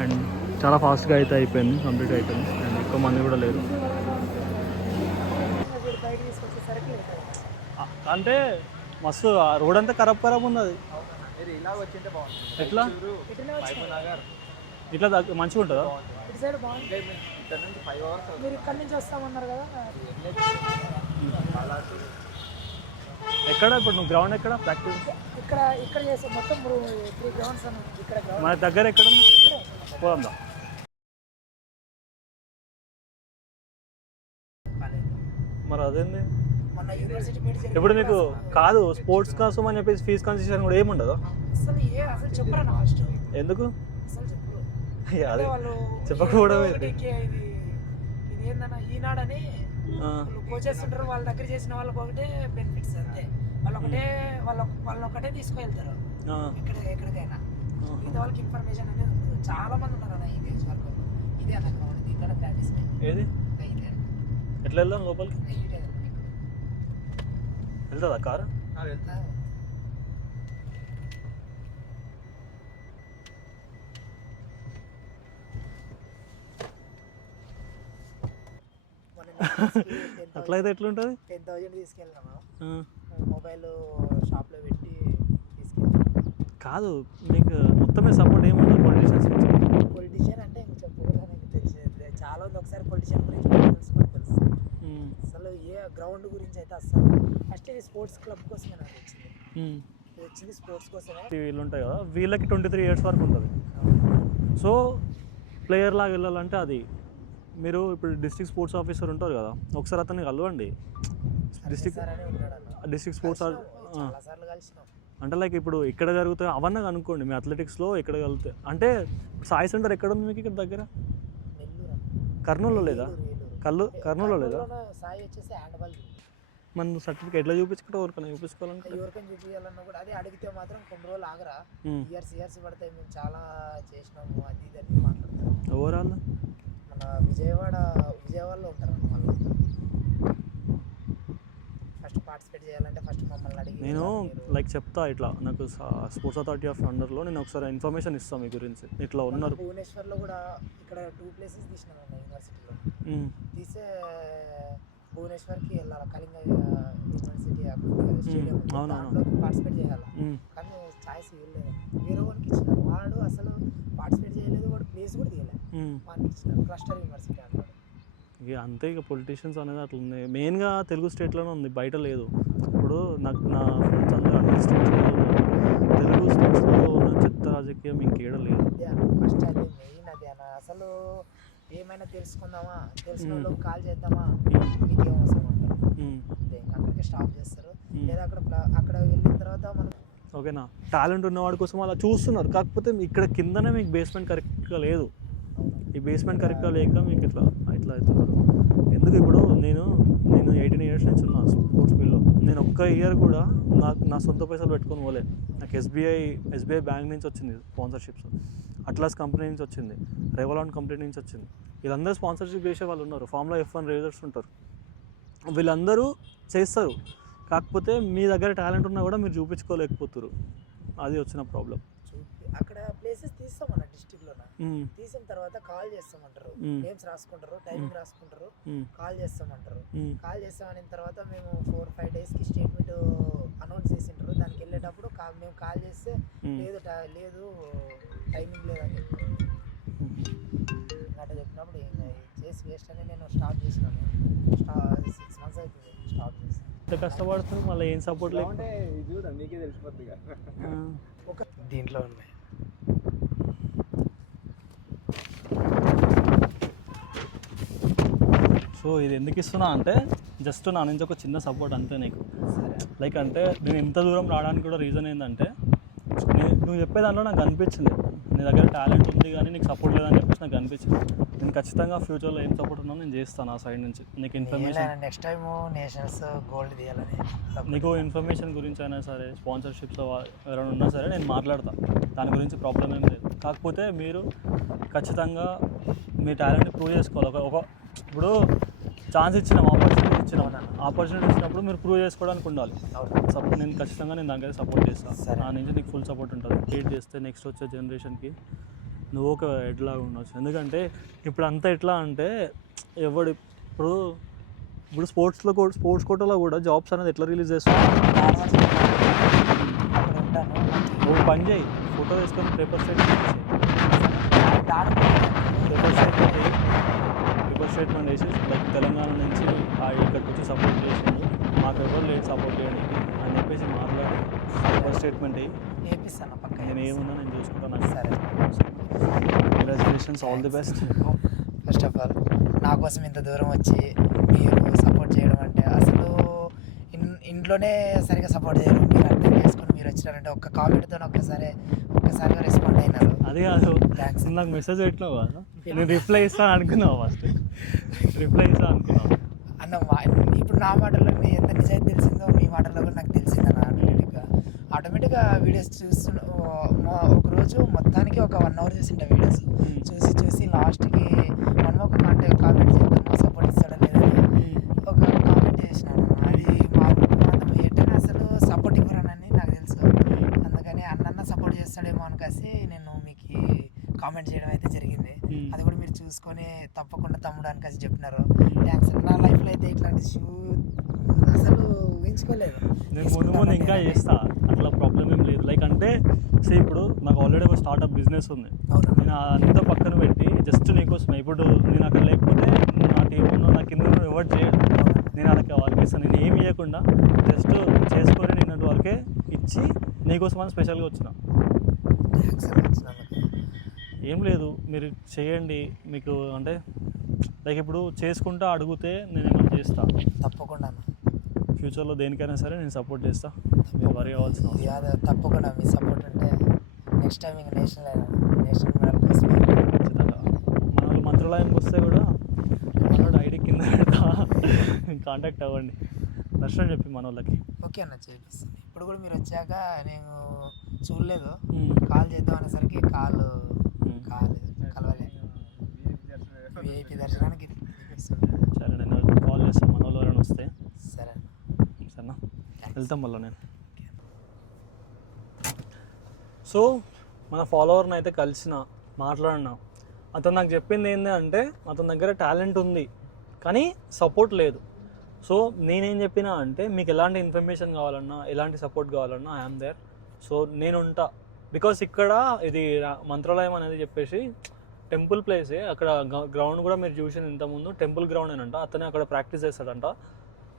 అండ్ చాలా ఫాస్ట్గా అయితే అయిపోయింది, కంప్లీట్ అయిపోయింది. అండ్ ఎక్కువ మంది కూడా లేరు. అంటే మస్తు రోడ్ అంతా ఖరాబ్ ఉంది. అది ఎట్లా ఇట్లా మంచిగా ఉంటుందా? ఎక్కడ ఇప్పుడు నువ్వు గ్రౌండ్ ఎక్కడ ప్రాక్టీస్? ఇక్కడ చేసే మొత్తం 3 గ్రౌండ్స్ ఇక్కడ. మన దగ్గర ఎక్కడ పోదా? మరి అదేంది ఇప్పుడు నీకు కాదు స్పోర్ట్స్ కోసం అని చెప్పేసి ఫీజు కన్సెషన్ కూడా ఏముండదు అసలు చెప్పరా ఫస్ట్ ఎందుకు అదే చెప్పకపోవడం ఇది ఏందన్నా ఈనాడని కోచెస్ ఉంటారు, వాళ్ళ దగ్గర చేసిన వాళ్ళకి ఒకటే బెనిఫిట్స్ అంతే. వాళ్ళు ఒకటే తీసుకువెళ్తారు ఎక్కడికైనా. మిగతా వాళ్ళకి ఇన్ఫర్మేషన్ అనేది ఉంటుంది. చాలా మంది ఉన్నారు అన్న ఈ పేజ్ వరకు. ఇదే అన్న గ్రౌండ్ ఇక్కడ ప్రాక్టీస్ ఏది ఎట్లా వెళ్దాం లోపలికి? వెళ్తుందా కారు? వెళ్తా. అట్లయితే ఎట్లుంటుంది? 10,000 తీసుకెళ్ళాము, మొబైల్ షాప్లో పెట్టి తీసుకెళ్ళాము. కాదు మీకు మొత్తమే సపోర్ట్ ఏముంటుంది పొలిటీషియన్స్ నుంచి? పొలిటీషియన్ అంటే ఇంక చెప్పకూడదు, తెలిసేది చాలా ఉంది. ఒకసారి పొలిటీషియన్ గురించి తెలుసుకొని తెలుస్తుంది. అసలు ఏ గ్రౌండ్ గురించి అయితే అస్సలు ఫస్ట్ ఇది స్పోర్ట్స్ క్లబ్ కోసమే నాకు వచ్చింది. ఇది వచ్చింది స్పోర్ట్స్ కోసమే. వీళ్ళు ఉంటాయి కదా, వీళ్ళకి 23 years వరకు ఉంటుంది. సో ప్లేయర్ లాగా వెళ్ళాలంటే అది మీరు ఇప్పుడు డిస్ట్రిక్ట్ స్పోర్ట్స్ ఆఫీసర్ ఉంటారు కదా, ఒకసారి అతన్ని కలవండి. డిస్ట్రిక్ట్ స్పోర్ట్స్ అంటే లైక్ ఇప్పుడు ఇక్కడ జరుగుతాయి అవన్నీ అనుకోండి. మీ అథ్లెటిక్స్లో ఎక్కడ కలుగుతాయి అంటే సాయి సెంటర్ ఎక్కడ ఉంది మీకు ఇక్కడ దగ్గర? కర్నూలులో లేదా? కర్నూలులో లేదా? సాయి వచ్చేసి హ్యాండ్బాల్. మన సర్టిఫికేట్ ఎట్లా చూపించుకుంటే ఎవరికైనా చూపించుకోవాలంటే ఎవరికైనా చూపించాలన్నా కూడా అది అడిగితే మాత్రం కొన్ని రోజులు ఆగరా, ఇయర్స్ పడతాయి, మేము చాలా చేసినాము అది ఇది అని మాట్లాడతాం. ఓవరాల్ మన విజయవాడలో ఉంటారు వాళ్ళు. ఫస్ట్ పార్టిసిపేట్ చేయాలంటే ఫస్ట్ మమ్మల్ని అడిగి నేను లైక్ చెప్తా ఇట్లా నాకు స్పోర్ట్స్ అథారిటీ ఆఫ్ అండర్లో నేను ఒకసారి ఇన్ఫర్మేషన్ ఇస్తాను మీ గురించి. ఇట్లా ఉన్నారు భువనేశ్వర్లో కూడా ఇక్కడ 2 places తీసినాం యూనివర్సిటీలో. తీసే భువనేశ్వర్కి వెళ్ళాలి, కళింగ యూనివర్సిటీ స్టేడియం దాంట్లోకి పార్టిసిపేట్ చేయాలి. కానీ ఛాయిస్ ఇవ్వలేదు, వేరే వాళ్ళకి ఇచ్చినారు. వాడు అసలు పార్టిసిపేట్ చేయలేదు, వాడు ప్లేస్ కూడా తీయలేదు, వాడికి ఇచ్చినారు. క్లస్టర్ యూనివర్సిటీ అన్నాడు. ఇక అంతే, ఇక పొలిటీషియన్స్ అనేది అట్లా ఉంది. మెయిన్గా తెలుగు స్టేట్లోనే ఉంది, బయట లేదు. ఇప్పుడు నాకు నా ఫ్రెండ్స్ అందరూ అన్ని స్టేట్స్లో తెలుగు స్టేట్స్లో ఉన్న చెత్త రాజకీయం ఇంకేడ లేదు. ఫస్ట్ అది మెయిన్ అది అన్న. అసలు ఏమైనా తెలుసుకుందామా, తెలిసిన వాళ్ళకి కాల్ చేద్దామా, మీకేం అవసరం అంటారు అంతే, అక్కడికే స్టాప్ చేస్తారు. లేదా అక్కడ వెళ్ళిన తర్వాత మనం ఓకేనా, టాలెంట్ ఉన్నవాడి కోసం అలా చూస్తున్నారు. కాకపోతే ఇక్కడ కిందనే మీకు బేస్మెంట్ కరెక్ట్గా లేదు. ఈ బేస్మెంట్ కరెక్ట్గా లేక మీకు ఇట్లా అవుతున్నారు. ఎందుకు ఇప్పుడు నేను 18 years నుంచి ఉన్నా స్పోర్ట్స్ ఫీల్డ్లో. నేను ఒక్క ఇయర్ కూడా నా సొంత పైసలు పెట్టుకొని పోలే. నాకు ఎస్బీఐ బ్యాంక్ నుంచి వచ్చింది స్పాన్సర్షిప్స్, అట్లాస్ కంపెనీ నుంచి వచ్చింది, రెవలాన్ కంపెనీ నుంచి వచ్చింది. వీళ్ళందరూ స్పాన్సర్షిప్ చేసే వాళ్ళు ఉన్నారు, ఫార్ములా F1 రేసర్స్ ఉంటారు, వీళ్ళందరూ చేస్తారు. కాకపోతే మీ దగ్గర టాలెంట్ ఉన్నా కూడా మీరు చూపించుకోలేకపోతారు. అది వచ్చిన ప్రాబ్లం. అక్కడ ప్లేసెస్ తీస్తాం అన్న డిస్ట్రిక్ట్లోన. తీసిన తర్వాత కాల్ చేస్తామంటారు, నేమ్స్ రాసుకుంటారు, టైమింగ్ రాసుకుంటారు, కాల్ చేస్తామంటారు. కాల్ చేస్తామని తర్వాత మేము 4-5 daysకి స్టేట్మెంట్ అనౌన్స్ చేసింటారు. దానికి వెళ్ళేటప్పుడు మేము కాల్ చేస్తే లేదు టైమింగ్ లేదని చెప్తారు. అట్లా చెప్పినప్పుడు చేసి వేస్ట్ అని నేను స్టాప్ చేసినాను. 6 months అవుతుంది స్టాప్ చేసి. ఎంత కష్టపడుతుంది, మళ్ళీ ఏం సపోర్ట్ లేకుంటే చూడండి నీకే తెలిసిపోద్ది. ఒక దీంట్లో ఉన్నాయి. సో ఇది ఎందుకు ఇస్తున్నా అంటే జస్ట్ నా నుంచి ఒక చిన్న సపోర్ట్ అంతే నీకు. లైక్ అంటే నేను ఇంత దూరం రావడానికి కూడా రీజన్ ఏంటంటే నువ్వు చెప్పే దాంట్లో నాకు అనిపించింది నీ దగ్గర టాలెంట్ ఉంది కానీ నీకు సపోర్ట్ లేదని చెప్పేసి నాకు అనిపించింది. నేను ఖచ్చితంగా ఫ్యూచర్లో ఏం సపోర్ట్ ఉన్నా నేను చేస్తాను ఆ సైడ్ నుంచి. నీకు information next time nationals gold తీయాలని నీకు ఇన్ఫర్మేషన్ గురించి అయినా సరే, స్పాన్సర్షిప్స్ ఎవరైనా ఉన్నా సరే నేను మాట్లాడతాను, దాని గురించి ప్రాబ్లం ఏం లేదు. కాకపోతే మీరు ఖచ్చితంగా మీ టాలెంట్ ప్రూవ్ చేసుకోవాలి. ఇప్పుడు ఛాన్స్ ఇచ్చినాం, ఆపర్చునిటీ ఇచ్చినప్పుడు మీరు ప్రూవ్ చేసుకోవడానికి ఉండాలి. నేను ఖచ్చితంగా దానికైతే సపోర్ట్ చేస్తాను. నా నుంచి నీకు ఫుల్ సపోర్ట్ ఉంటుంది. క్రియేట్ చేస్తే నెక్స్ట్ వచ్చే జనరేషన్కి నువ్వు ఒక ఎడ్లాగా ఉండవచ్చు. ఎందుకంటే ఇప్పుడు అంతా ఎట్లా అంటే ఇప్పుడు స్పోర్ట్స్ కోటాలో కూడా జాబ్స్ అనేది ఎట్లా రిలీజ్ చేస్తున్నారు. నువ్వు పని చేయి, ఫోటో వేసుకొని పేపర్ స్టేట్మెంట్ వేసి లైక్ తెలంగాణ నుంచి ఇక్కడికి వచ్చి సపోర్ట్ చేసిండు, మాకు ఎవరు లేదు సపోర్ట్ చేయడానికి అని చెప్పేసి మాట్లాడి పేపర్ స్టేట్మెంట్ అయ్యి నేను ఏమున్నా నేను చూసుకుంటాను. సరే, congratulations, all the best. First of all నా కోసం ఇంత దూరం వచ్చి మీరు సపోర్ట్ చేయడం అంటే అసలు ఇంట్లోనే సరిగా సపోర్ట్ చేయరు. మీరు అర్థం చేసుకొని మీరు వచ్చినారంటే ఒక్క కామెంట్తో ఒక్కసారిగా రెస్పాండ్ అయినారు. అది కాదు, నాకు మెసేజ్ పెట్టినావు కదా, నేను రిప్లై ఇస్తాను అనుకున్నావు. ఫస్ట్ రిప్లై ఇస్తాను అనుకున్నావు అన్న. ఇప్పుడు నా మాటల్లో ఎంత నిజాయితీ తెలిసిందో మీ మాటల్లో కూడా నాకు తెలిసిందన్న. ఆటోమేటిక్గా వీడియోస్ ఒకరోజు మొత్తానికి ఒక 1 hour చూసింటా వీడియోస్. చూసి లాస్ట్కి మనం ఒక కామెంట్ చేద్దాం, సపోర్ట్ ఇస్తాడా లేదని ఒక కామెంట్ చేసినాను. అది మాత్రం ఏంటంటే అసలు సపోర్ట్ ఇవ్వరనని నాకు తెలుసు. అందుకని అన్న సపోర్ట్ చేస్తాడేమో అనుకేసి నేను మీకు కామెంట్ చేయడం అయితే జరిగింది. అది కూడా మీరు చూసుకొని తప్పకుండా తమ్ముడు అనుకేసి చెప్పినారు. థ్యాంక్స్. నా లైఫ్లో అయితే ఇట్లాంటి షూ అసలు ఊహించుకోలేదు. నేను ముందు ఇంకా చేస్తా, అట్లా ప్రాబ్లం ఏం లేదు. లైక్ అంటే ఇప్పుడు నాకు ఆల్రెడీ ఒక స్టార్ట్అప్ బిజినెస్ ఉంది. నేను అంతా పక్కన పెట్టి జస్ట్ నీకోసమే. ఇప్పుడు నేను అక్కడ లేకపోతే నా టీంలో నా కింద ఎవరు చేయడు. నేను వాళ్ళకి ఇస్తాను. నేను ఏమి ఇవ్వకుండా జస్ట్ చేసుకొని నిన్నటి వరకే ఇచ్చి నీకోసం అని స్పెషల్గా వచ్చిన. ఏం లేదు, మీరు చేయండి. మీకు అంటే లైక్ ఇప్పుడు చేసుకుంటా అడిగితే నేను ఏమైనా చేస్తాను. తప్పకుండా ఫ్యూచర్లో దేనికైనా సరే నేను సపోర్ట్ చేస్తా. మీరు వరి కావాల్సిన అవసరం. తప్పకుండా మీ సపోర్ట్ ఉంటే నెక్స్ట్ టైం ఇంకా నేషనల్ మెడల్ కోసం ఖచ్చితంగా. మన వాళ్ళు మంత్రాలయంకి వస్తే కూడా మనోడు ఐడి కింద పెడతా, కాంటాక్ట్ అవ్వండి. దర్శనం చెప్పి మన వాళ్ళకి. ఓకే అన్న, చేపిస్తాను. ఇప్పుడు కూడా మీరు వచ్చాక నేను చూడలేదు, కాల్ చేద్దాం అనేసరికి కాలేదు, కలవలేదు. విఐపి దర్శనానికి సరే, నేను కాల్ చేస్తాను మన వాళ్ళు ఎవరైనా వస్తే. సరే సరేనా, వెళ్తాం మళ్ళీ నేను. సో మన ఫాలోవర్ని అయితే కలిసిన, మాట్లాడినా. అతను నాకు చెప్పింది ఏంటంటే అతని దగ్గర టాలెంట్ ఉంది కానీ సపోర్ట్ లేదు. సో నేనేం చెప్పినా అంటే మీకు ఎలాంటి ఇన్ఫర్మేషన్ కావాలన్నా, ఎలాంటి సపోర్ట్ కావాలన్నా ఐఎమ్ దేర్. సో నేను ఉంటా. బికాస్ ఇక్కడ ఇది మంత్రాలయం అనేది చెప్పేసి టెంపుల్ ప్లేసే. అక్కడ గ్రౌండ్ కూడా మీరు చూసిన ఇంతకుముందు టెంపుల్ గ్రౌండ్ ఏనంట. అతనే అక్కడ ప్రాక్టీస్ చేస్తాడంట.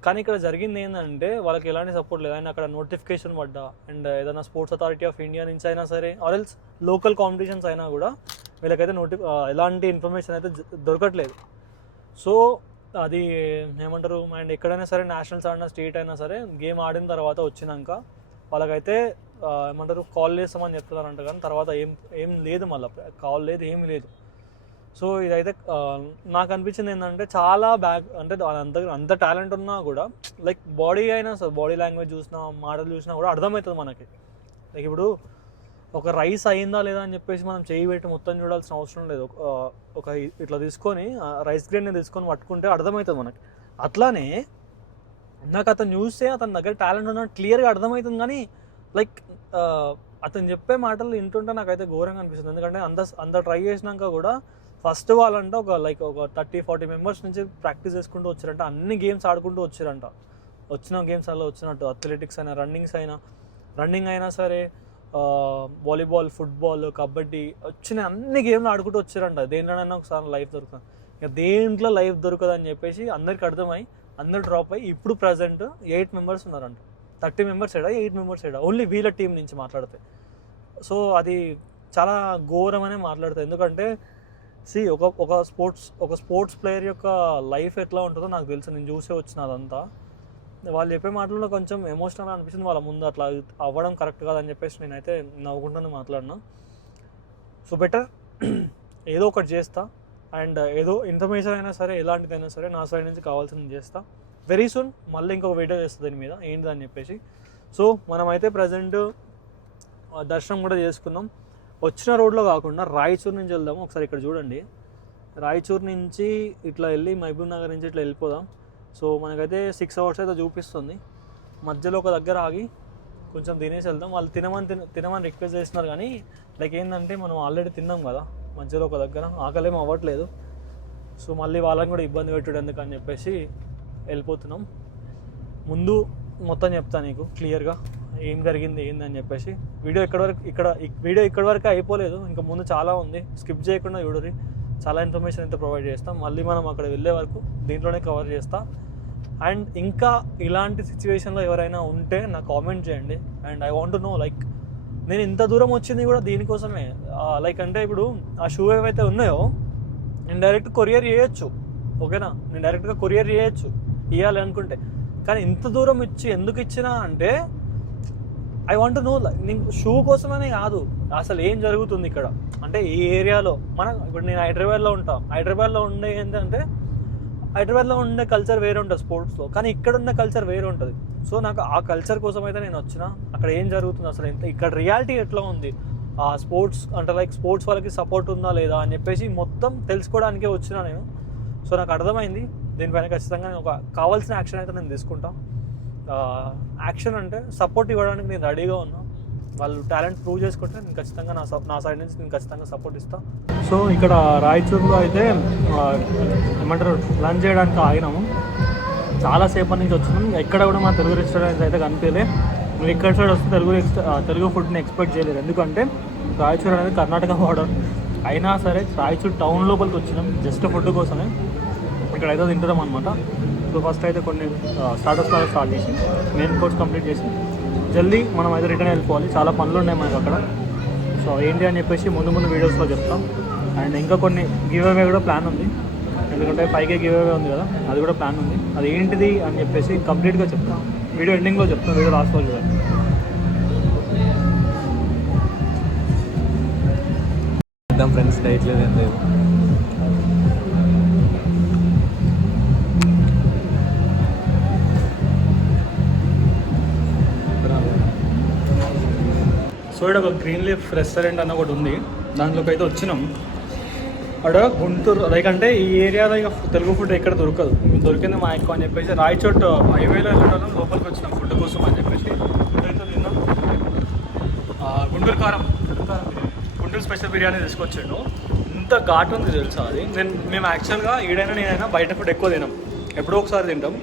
కానీ ఇక్కడ జరిగింది ఏంటంటే వాళ్ళకి ఎలాంటి సపోర్ట్ లేదు. ఆయన అక్కడ నోటిఫికేషన్ పడ్డా అండ్ ఏదైనా స్పోర్ట్స్ అథారిటీ ఆఫ్ ఇండియా నుంచి అయినా సరే ఆర్ ఎల్స్ లోకల్ కాంపిటీషన్స్ అయినా కూడా వీళ్ళకైతే ఎలాంటి ఇన్ఫర్మేషన్ అయితే దొరకట్లేదు. సో అది ఏమంటారు, అండ్ ఎక్కడైనా సరే నేషనల్స్ ఆడినా స్టేట్ అయినా సరే గేమ్ ఆడిన తర్వాత వచ్చినాక వాళ్ళకైతే ఏమంటారు కాల్ చేస్తామని చెప్తున్నారంట. కానీ తర్వాత ఏం లేదు, మళ్ళీ కాల్ లేదు, ఏమీ లేదు. సో ఇదైతే నాకు అనిపించింది ఏంటంటే చాలా అంటే అంత టాలెంట్ ఉన్నా కూడా లైక్ బాడీ అయినా సరే, బాడీ లాంగ్వేజ్ చూసినా, మాటలు చూసినా కూడా అర్థమవుతుంది మనకి. లైక్ ఇప్పుడు ఒక రైస్ అయిందా లేదా అని చెప్పేసి మనం చేయి పెట్టి మొత్తం చూడాల్సిన అవసరం లేదు. ఒక ఇట్లా తీసుకొని రైస్ గ్రెయిన్ని తీసుకొని పట్టుకుంటే అర్థమవుతుంది మనకి. అట్లానే నాకు అతను చూస్తే అతని దగ్గర టాలెంట్ ఉన్నట్టు క్లియర్గా అర్థమవుతుంది. కానీ లైక్ అతను చెప్పే మాటలు వింటుంటే నాకైతే ఘోరంగా అనిపిస్తుంది. ఎందుకంటే అంత ట్రై చేసినాక కూడా ఫస్ట్ వాళ్ళంట ఒక 30-40 మెంబర్స్ నుంచి ప్రాక్టీస్ చేసుకుంటూ వచ్చారంట. అన్ని గేమ్స్ ఆడుకుంటూ వచ్చారంట. వచ్చిన గేమ్స్ అలా వచ్చినట్టు అథ్లెటిక్స్ అయినా, రన్నింగ్ అయినా సరే, వాలీబాల్, ఫుట్బాల్, కబడ్డీ, వచ్చిన అన్ని గేమ్లు ఆడుకుంటూ వచ్చారంట. దేంట్లోనైనా ఒకసారి లైఫ్ దొరుకుతుంది. ఇక దేంట్లో లైఫ్ దొరకదు అని చెప్పేసి అందరికి అర్థమై అందరు డ్రాప్ అయ్యి ఇప్పుడు ప్రజెంట్ 8 మెంబర్స్ ఉన్నారంట. 30 మెంబర్స్ 8 మెంబర్స్ ఓన్లీ వీళ్ళ టీం నుంచి మాట్లాడితే. సో అది చాలా ఘోరమనే మాట్లాడతాయి. ఎందుకంటే ఒక స్పోర్ట్స్ ప్లేయర్ యొక్క లైఫ్ ఎట్లా ఉంటుందో నాకు తెలుసు. నేను చూసే వచ్చిన అదంతా. వాళ్ళు చెప్పే మాటల్లో కొంచెం ఎమోషనల్ అనిపించింది. వాళ్ళ ముందు అట్లా అవ్వడం కరెక్ట్ కాదని చెప్పేసి నేనైతే నవ్వుకుంటూనే మాట్లాడినా. సో బెటర్ ఏదో ఒకటి చేస్తా. అండ్ ఏదో ఇన్ఫర్మేషన్ అయినా సరే, ఎలాంటిదైనా సరే నా సైడ్ నుంచి కావాల్సింది చేస్తా. వెరీ సూన్ మళ్ళీ ఇంకొక వీడియో చేస్తుంది దీని మీద ఏంటిదని చెప్పేసి. సో మనమైతే ప్రజెంట్ దర్శనం కూడా చేసుకున్నాం. వచ్చిన రోడ్లో కాకుండా రాయచూరు నుంచి వెళ్దాము. ఒకసారి ఇక్కడ చూడండి, రాయచూరు నుంచి ఇట్లా వెళ్ళి మహబూబ్ నగర్ నుంచి ఇట్లా వెళ్ళిపోదాం. సో మనకైతే 6 hours అయితే చూపిస్తుంది. మధ్యలో ఒక దగ్గర ఆగి కొంచెం తినేసి వెళ్దాం. వాళ్ళు తినమని రిక్వెస్ట్ చేస్తున్నారు. కానీ లైక్ ఏంటంటే మనం ఆల్రెడీ తిన్నాం కదా మధ్యలో ఒక దగ్గర, ఆకలేమో అవ్వట్లేదు. సో మళ్ళీ వాళ్ళని కూడా ఇబ్బంది పెట్టడం ఎందుకని చెప్పేసి వెళ్ళిపోతున్నాం. ముందు మొత్తం చెప్తాను నీకు క్లియర్గా ఏం జరిగింది ఏందని చెప్పేసి. వీడియో ఇక్కడ వరకు అయిపోలేదు, ఇంకా ముందు చాలా ఉంది. స్కిప్ చేయకుండా చూడరి, చాలా ఇన్ఫర్మేషన్ అయితే ప్రొవైడ్ చేస్తాం. మళ్ళీ మనం అక్కడ వెళ్ళే వరకు దీంట్లోనే కవర్ చేస్తా. అండ్ ఇంకా ఇలాంటి సిచ్యువేషన్లో ఎవరైనా ఉంటే నాకు కామెంట్ చేయండి. And I want to know like నేను ఇంత దూరం వచ్చింది కూడా దీనికోసమే. లైక్ అంటే ఇప్పుడు ఆ షూ ఏవైతే ఉన్నాయో నేను డైరెక్ట్ కొరియర్ చేయొచ్చు, ఓకేనా? నేను డైరెక్ట్గా కొరియర్ చేయొచ్చు ఇవ్వాలి అనుకుంటే. కానీ ఇంత దూరం ఇచ్చి ఎందుకు ఇచ్చినా అంటే ఐ వాంట్ నో. నేను షూ కోసమనే కాదు, అసలు ఏం జరుగుతుంది ఇక్కడ అంటే ఈ ఏరియాలో. ఇప్పుడు నేను హైదరాబాద్లో ఉంటాను. హైదరాబాద్లో ఉండే ఏంటంటే హైదరాబాద్లో ఉండే కల్చర్ వేరే ఉంటుంది స్పోర్ట్స్లో, కానీ ఇక్కడ ఉన్న కల్చర్ వేరే ఉంటుంది. సో నాకు ఆ కల్చర్ కోసం అయితే నేను వచ్చిన. అక్కడ ఏం జరుగుతుంది అసలు, ఇక్కడ రియాలిటీ ఎట్లా ఉంది, ఆ స్పోర్ట్స్ అంటే లైక్ స్పోర్ట్స్ వాళ్ళకి సపోర్ట్ ఉందా లేదా అని చెప్పేసి మొత్తం తెలుసుకోవడానికే వచ్చిన నేను. సో నాకు అర్థమైంది. దీనిపైన ఖచ్చితంగా ఒక కావాల్సిన యాక్షన్ అయితే నేను తీసుకుంటాను. యాక్షన్ అంటే సపోర్ట్ ఇవ్వడానికి నేను రెడీగా ఉన్నా. వాళ్ళు టాలెంట్ ప్రూవ్ చేసుకుంటే నేను ఖచ్చితంగా నా సైడ్ నుంచి నేను ఖచ్చితంగా సపోర్ట్ ఇస్తాను. సో ఇక్కడ రాయచూరులో అయితే ఏమంటారు లంచ్ చేయడానికి ఆగినాము. చాలాసేపటి నుంచి వచ్చినాం. ఎక్కడ కూడా మా తెలుగు రెస్టారెంట్స్ అయితే కనిపించలే. మీరు ఇక్కడ సైడ్ వస్తే తెలుగు ఫుడ్ని ఎక్స్పెక్ట్ చేయలేదు. ఎందుకంటే రాయచూరు అనేది కర్ణాటక బార్డర్ అయినా సరే రాయచూరు టౌన్ లోపలికి వచ్చినాం జస్ట్ ఫుడ్ కోసమే. ఇక్కడ అయితే తింటున్నాం అనమాట. సో సో ఫస్ట్ అయితే కొన్ని స్టార్టర్స్ లాగా స్టార్ట్ చేసి మెయిన్ కోర్స్ కంప్లీట్ చేసి జల్దీ మనం అయితే రిటర్న్ వెళ్ళిపోవాలి. చాలా పనులు ఉన్నాయి మనకు అక్కడ. సో ఏంటి అని చెప్పేసి ముందు ముందు వీడియోస్లో చెప్తాం. అండ్ ఇంకా కొన్ని గివ్ అవే కూడా ప్లాన్ ఉంది, ఎందుకంటే 5K గివ్ అవే ఉంది కదా, అది కూడా ప్లాన్ ఉంది. అది ఏంటిది అని చెప్పేసి కంప్లీట్గా చెప్తాం, వీడియో ఎండింగ్లో చెప్తాం, వీడియో లాస్ట్లో చూడాలి. ఫ్రెండ్స్ డైట్ లేదేం లేదు. సో ఇక్కడ ఒక గ్రీన్ లీఫ్ రెస్టారెంట్ అన్న ఒకటి ఉంది, దాంట్లోకి అయితే వచ్చినాం. అక్కడ గుంటూరు లైక్ అంటే ఈ ఏరియాలో ఇక తెలుగు ఫుడ్ ఎక్కడ దొరకదు, దొరికింది మా ఎక్కువ అని చెప్పేసి రాయచోట్ హైవేలో వెళ్ళడం లోపలికి వచ్చినాం ఫుడ్ కోసం అని చెప్పేసి. ఇప్పుడైతే తిన్నాం గుంటూరు కారం, గుంటూరు స్పెషల్ బిర్యానీ తీసుకొచ్చాడు. ఇంత ఘాటు ఉంది తెలుసా అది. మేము యాక్చువల్గా నేనైనా బయట ఫుడ్ ఎక్కువ తినాం, ఎప్పుడో ఒకసారి తింటాం.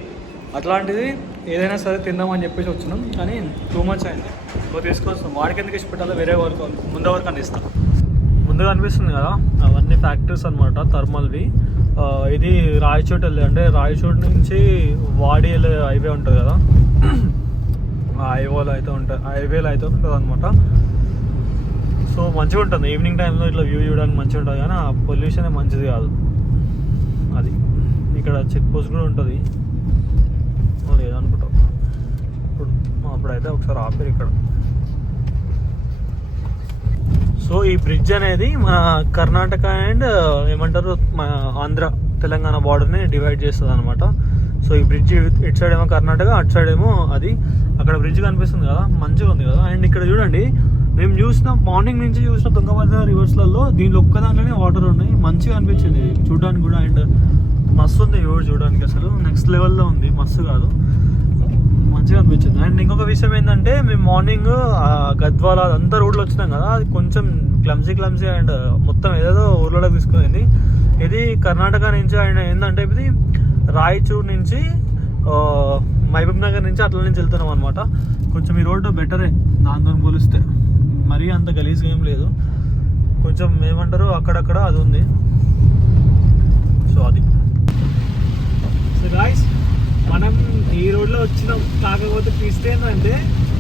అట్లాంటిది ఏదైనా సరే తిందామని చెప్పేసి వచ్చినాం, కానీ టూ మచ్ అయింది. సో తీసుకొస్తాం. వాడికి ఎందుకు ఇష్టపెట్టాలో వేరే వరకు ముందు వరకు అందిస్తాం. ముందుగా అనిపిస్తుంది కదా అవన్నీ ఫ్యాక్టరీస్ అనమాట, థర్మల్వి. ఇది రాయచోట్ వెళ్ళి అంటే రాయచోట్ నుంచి వాడి వెళ్ళే హైవే ఉంటుంది కదా, ఆ హైవేలో అయితే ఉంటుంది అనమాట. సో మంచిగా ఉంటుంది ఈవినింగ్ టైంలో ఇట్లా వ్యూ చూడడానికి మంచిగా ఉంటుంది, కానీ ఆ పొల్యూషన్ మంచిది కాదు. అది ఇక్కడ చెక్ పోస్ట్ కూడా ఉంటుంది లేదనుకుంటాం. అప్పుడైతే ఒకసారి ఆపేరు ఇక్కడ. సో ఈ బ్రిడ్జ్ అనేది మన కర్ణాటక అండ్ ఏమంటారు మన ఆంధ్ర తెలంగాణ బార్డర్ని డివైడ్ చేస్తుంది అనమాట. సో ఈ బ్రిడ్జ్ ఇటు సైడ్ ఏమో కర్ణాటక, అటు సైడ్ ఏమో అది. అక్కడ బ్రిడ్జ్ కనిపిస్తుంది కదా, మంచిగా ఉంది కదా. అండ్ ఇక్కడ చూడండి, మేము మార్నింగ్ నుంచి చూసిన తుంగభద్ర రివర్స్లలో దీనిలో ఒక్కదాంట్లోనే వాటర్ ఉన్నాయి. మంచిగా అనిపించింది చూడడానికి కూడా. అండ్ మస్తు ఉంది వ్యూ చూడడానికి, అసలు నెక్స్ట్ లెవెల్లో ఉంది, మస్తు కాదు, మంచిగా అనిపించింది. అండ్ ఇంకొక విషయం ఏంటంటే, మేము మార్నింగ్ గద్వాల అదంతా రోడ్లు వచ్చినాం కదా, అది కొంచెం క్లమ్సీ అండ్ మొత్తం ఏదేదో ఊర్లోకి తీసుకుపోయింది. ఇది కర్ణాటక నుంచి. అండ్ ఏంటంటే ఇది రాయచూర్ నుంచి మహబూబ్ నగర్ నుంచి అట్ల నుంచి వెళ్తున్నాం అనమాట. కొంచెం ఈ రోడ్డు బెటరే దాంతో పోలిస్తే, మరీ అంత గలీజ్గా ఏం లేదు, కొంచెం ఏమంటారు అక్కడక్కడ అది ఉంది. సో అది గాయ్స్, మనం ఈ రోడ్లో వచ్చినాం. కాకపోతే ట్విస్ట్ ఏంటంటే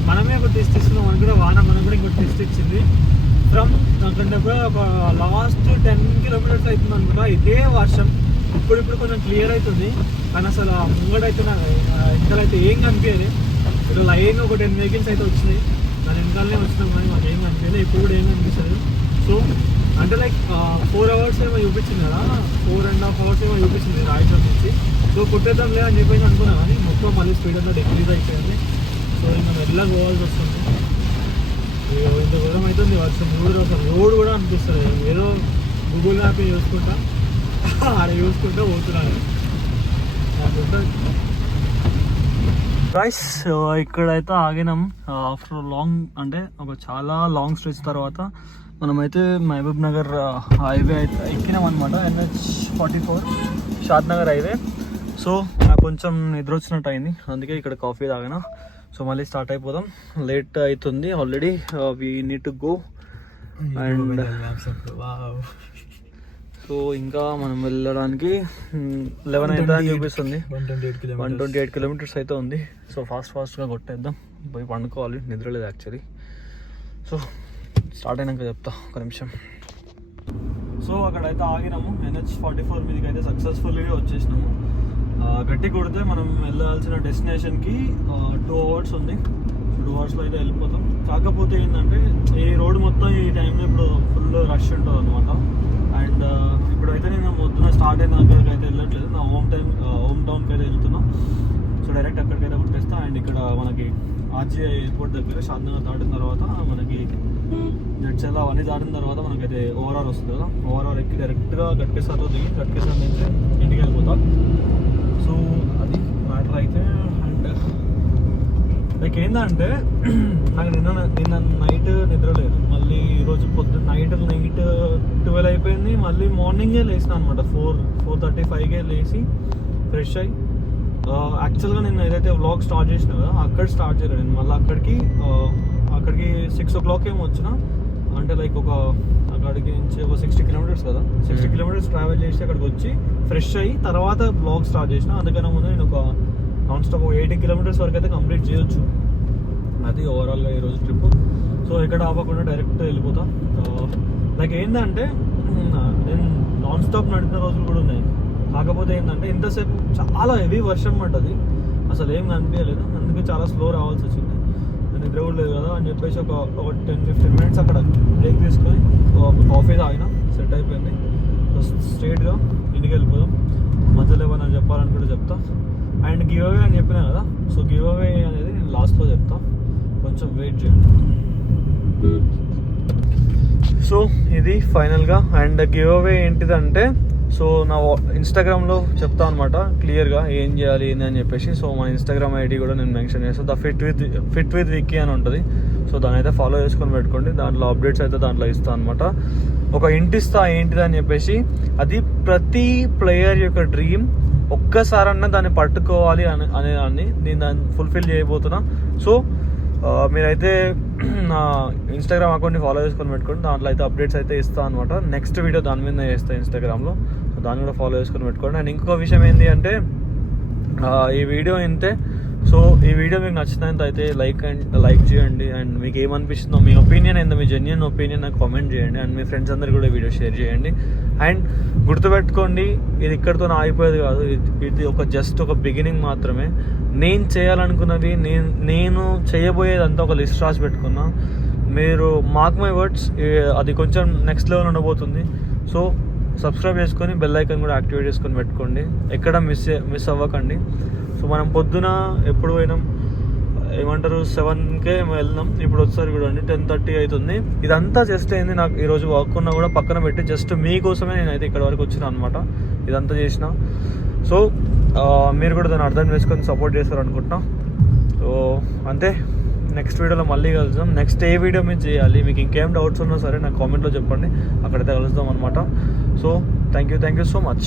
మనమే ఒక టెస్ట్ ఇస్తున్నాం అని కూడా వాన మనం కూడా ఇంకొక టెస్ట్ ఇచ్చింది. ఫ్రమ్ అక్కడ ఒక లాస్ట్ 10 కిలోమీటర్స్ అవుతుంది అనుకుంటా ఇదే వర్షం. ఇప్పుడు కొంచెం క్లియర్ అవుతుంది, కానీ అసలు ఆ ముంగడైతే వెనకాలైతే ఏం కనిపించదు. ఇక్కడ లైన్ ఒక 10 వెహికల్స్ అయితే వచ్చినాయి, దాని వెనకాలనే వచ్చినాం, కానీ మాకు ఏం కనిపించలేదు. ఇప్పుడు కూడా ఏం కనిపిస్తుంది. సో అంటే లైక్ 4 hours ఏమో చూపించింది కదా, 4.5 hours ఏమో చూపించింది రాయచోర్ నుంచి. సో కొట్టేద్దాం లే అని చెప్పేసి అనుకున్నా, కానీ మొత్తం మళ్ళీ స్పీడ్ అంతా డిక్రీజ్ అయిపోయింది. సో ఇంకా మెల్లగా పోవాల్సి వస్తుంది. ఇంత దూరం అవుతుంది వర్షం, రోడ్ కూడా అనిపిస్తుంది ఏదో గూగుల్ మ్యాప్ చూసుకుంటా ఆడ చూసుకుంటా పోతున్నాను. గైస్ ఇక్కడైతే ఆగినాం ఆఫ్టర్ లాంగ్, అంటే ఒక చాలా లాంగ్ స్ట్రెచ్ తర్వాత మనమైతే మహబూబ్ నగర్ హైవే అయితే ఎక్కినాం అనమాట. NH44 షాద్ నగర్ హైవే. సో నాకు కొంచెం నిద్ర వచ్చినట్టు అయింది, అందుకే ఇక్కడ కాఫీ తాగినా. సో మళ్ళీ స్టార్ట్ అయిపోదాం, లేట్ అవుతుంది already. We need to go. And so ఇంకా మనం వెళ్ళడానికి 11 అయితే అని చూపిస్తుంది. 128 కిలోమీటర్స్ అయితే ఉంది. సో ఫాస్ట్గా కొట్టేద్దాం, పోయి పండుకోవాలి, నిద్ర లేదు యాక్చువల్లీ. సో స్టార్ట్ అయినాక చెప్తా ఒక నిమిషం. సో అక్కడైతే ఆగినాము, NH44 మీదకి అయితే సక్సెస్ఫుల్గా వచ్చేసినాము. గట్టి కొడితే మనం వెళ్ళాల్సిన డెస్టినేషన్కి 2 hours ఉంది. 2 hours అయితే వెళ్ళిపోతాం. కాకపోతే ఏంటంటే ఈ రోడ్ మొత్తం ఈ టైంలో ఇప్పుడు ఫుల్ రష్ ఉంటుంది అనమాట. అండ్ ఇప్పుడైతే నేను పొద్దున స్టార్ట్ అయిన దగ్గరికి అయితే వెళ్ళట్లేదు, నా హోమ్ టౌన్కి అయితే వెళ్తున్నా. సో డైరెక్ట్ అక్కడికైతే కొట్టేస్తా. అండ్ ఇక్కడ మనకి RGI ఎయిర్పోర్ట్ దగ్గర షాద్ నగర్ దాటిన తర్వాత మనకి జడ్చర్ల అవన్నీ దాటిన తర్వాత మనకైతే ఓవరాల్ వస్తుంది కదా, ఓవరాల్ ఎక్కి డైరెక్ట్గా గట్కేసర్లో దిగి గట్కేసర్ నుంచి ఇంటికి వెళ్ళిపోతాం. సో అది మ్యాటర్ అయితే. అండ్ లైక్ ఏంటంటే నాకు నిన్న నైట్ నిద్ర లేదు, మళ్ళీ ఈరోజు నైట్ 12 అయిపోయింది. మళ్ళీ మార్నింగే లేచిన అనమాట, 4:35కే లేచి ఫ్రెష్ అయ్యి. యాక్చువల్గా నేను ఏదైతే వ్లాగ్ స్టార్ట్ చేసిన కదా అక్కడ స్టార్ట్ చేయలేదు నేను, మళ్ళీ అక్కడికి 6 o'clock ఏమో వచ్చిన. అంటే లైక్ అక్కడ అక్కడికి నుంచి ఒక 60 కిలోమీటర్స్ కదా, 60 కిలోమీటర్స్ ట్రావెల్ చేసి అక్కడికి వచ్చి ఫ్రెష్ అయ్యి తర్వాత బ్లాగ్ స్టార్ట్ చేసిన. అందుకనే ముందు నేను ఒక నాన్ స్టాప్ 80 కిలోమీటర్స్ వరకు అయితే కంప్లీట్ చేయొచ్చు. అది ఓవరాల్గా ఈరోజు ట్రిప్. సో ఇక్కడ ఆపకుండా డైరెక్ట్ వెళ్ళిపోతా. లైక్ ఏంటంటే నేను నాన్ స్టాప్ నడిపిన రోజులు కూడా ఉన్నాయి. కాకపోతే ఏంటంటే ఇంతసేపు చాలా హెవీ వర్షం పడ్డది, అసలు ఏం కనిపించలేదు. అందుకే చాలా స్లో రావాల్సి వచ్చింది. నిద్ర కూడా లేదు కదా అని చెప్పేసి ఒక 10-15 మినిట్స్ అక్కడ బ్రేక్ తీసుకొని ఒక కాఫీ తాగినా, సెట్ అయిపోయింది. సో స్ట్రైట్గా ఇంటికి వెళ్ళిపోదాం. మధ్యలో ఏమైనా చెప్పాలనుకుంటే చెప్తా. అండ్ గివ్ అవే అని చెప్పినా కదా, సో గివ్ అవే అనేది నేను లాస్ట్లో చెప్తా, కొంచెం వెయిట్ చేయండి. సో ఇది ఫైనల్గా. అండ్ గివ్ అవే ఏంటిదంటే, సో నా ఇన్స్టాగ్రామ్లో చెప్తా అనమాట క్లియర్గా ఏం చేయాలి ఏంది అని చెప్పేసి. సో మా ఇన్స్టాగ్రామ్ ఐడి కూడా నేను మెన్షన్ చేస్తాను, ద ఫిట్ విత్ విక్కీ అని ఉంటుంది. సో దాని అయితే ఫాలో చేసుకొని పెట్టుకోండి. దాంట్లో అప్డేట్స్ అయితే దాంట్లో ఇస్తాను అనమాట. ఒక ఇంటిస్తా ఏంటిది అని చెప్పేసి, అది ప్రతి ప్లేయర్ యొక్క డ్రీమ్. ఒక్కసారన్నా దాన్ని పట్టుకోవాలి అనేదాన్ని నేను దాన్ని ఫుల్ఫిల్ చేయబోతున్నా. సో మీరైతే నా ఇన్స్టాగ్రామ్ అకౌంట్ని ఫాలో చేసుకొని పెట్టుకోండి. దాంట్లో అయితే అప్డేట్స్ అయితే ఇస్తాను అనమాట. నెక్స్ట్ వీడియో దాని మీద చేస్తాను ఇన్స్టాగ్రామ్లో. సో దాన్ని కూడా ఫాలో చేసుకొని పెట్టుకోండి. అండ్ ఇంకొక విషయం ఏంటి అంటే, ఈ వీడియో ఇంతే. సో ఈ వీడియో మీకు నచ్చినంత లైక్ చేయండి. అండ్ మీకు ఏమనిపిస్తుందో, మీ ఒపీనియన్ ఏందో, మీ జెన్యున్ ఒపీనియన్ నాకు కామెంట్ చేయండి. అండ్ మీ ఫ్రెండ్స్ అందరు కూడా వీడియో షేర్ చేయండి. అండ్ గుర్తుపెట్టుకోండి, ఇది ఇక్కడితో ఆగిపోయేది కాదు. ఇది జస్ట్ ఒక బిగినింగ్ మాత్రమే. నేను చేయాలనుకున్నది, నేను చేయబోయేదంతా ఒక లిస్ట్ రాసి పెట్టుకున్నా. మీరు మార్క్ మై వర్డ్స్, అది కొంచెం నెక్స్ట్ లెవెల్ ఉండబోతుంది. సో సబ్స్క్రైబ్ చేసుకొని బెల్ ఐకాన్ కూడా యాక్టివేట్ చేసుకొని పెట్టుకోండి. ఎక్కడ మిస్ అవ్వకండి. సో మనం పొద్దున ఎప్పుడు పోయినాం, ఏమంటారు 7కే వెళ్దాం. ఇప్పుడు వచ్చేసరి కూడా 10:30 అవుతుంది. ఇదంతా జస్ట్ అయింది. నాకు ఈరోజు వర్క్ ఉన్నా కూడా పక్కన పెట్టి జస్ట్ మీకోసమే నేనైతే ఇక్కడ వరకు వచ్చిన అనమాట. ఇదంతా చేసిన. సో మీరు కూడా దాన్ని అర్థం చేసుకొని సపోర్ట్ చేస్తారు అనుకుంటున్నా. సో అంతే, నెక్స్ట్ వీడియోలో మళ్ళీ కలుద్దాం. నెక్స్ట్ ఏ వీడియో మీద చేయాలి, మీకు ఇంకేం డౌట్స్ ఉన్నా సరే నాకు కామెంట్లో చెప్పండి, అక్కడైతే కలుద్దాం అనమాట. So thank you so much.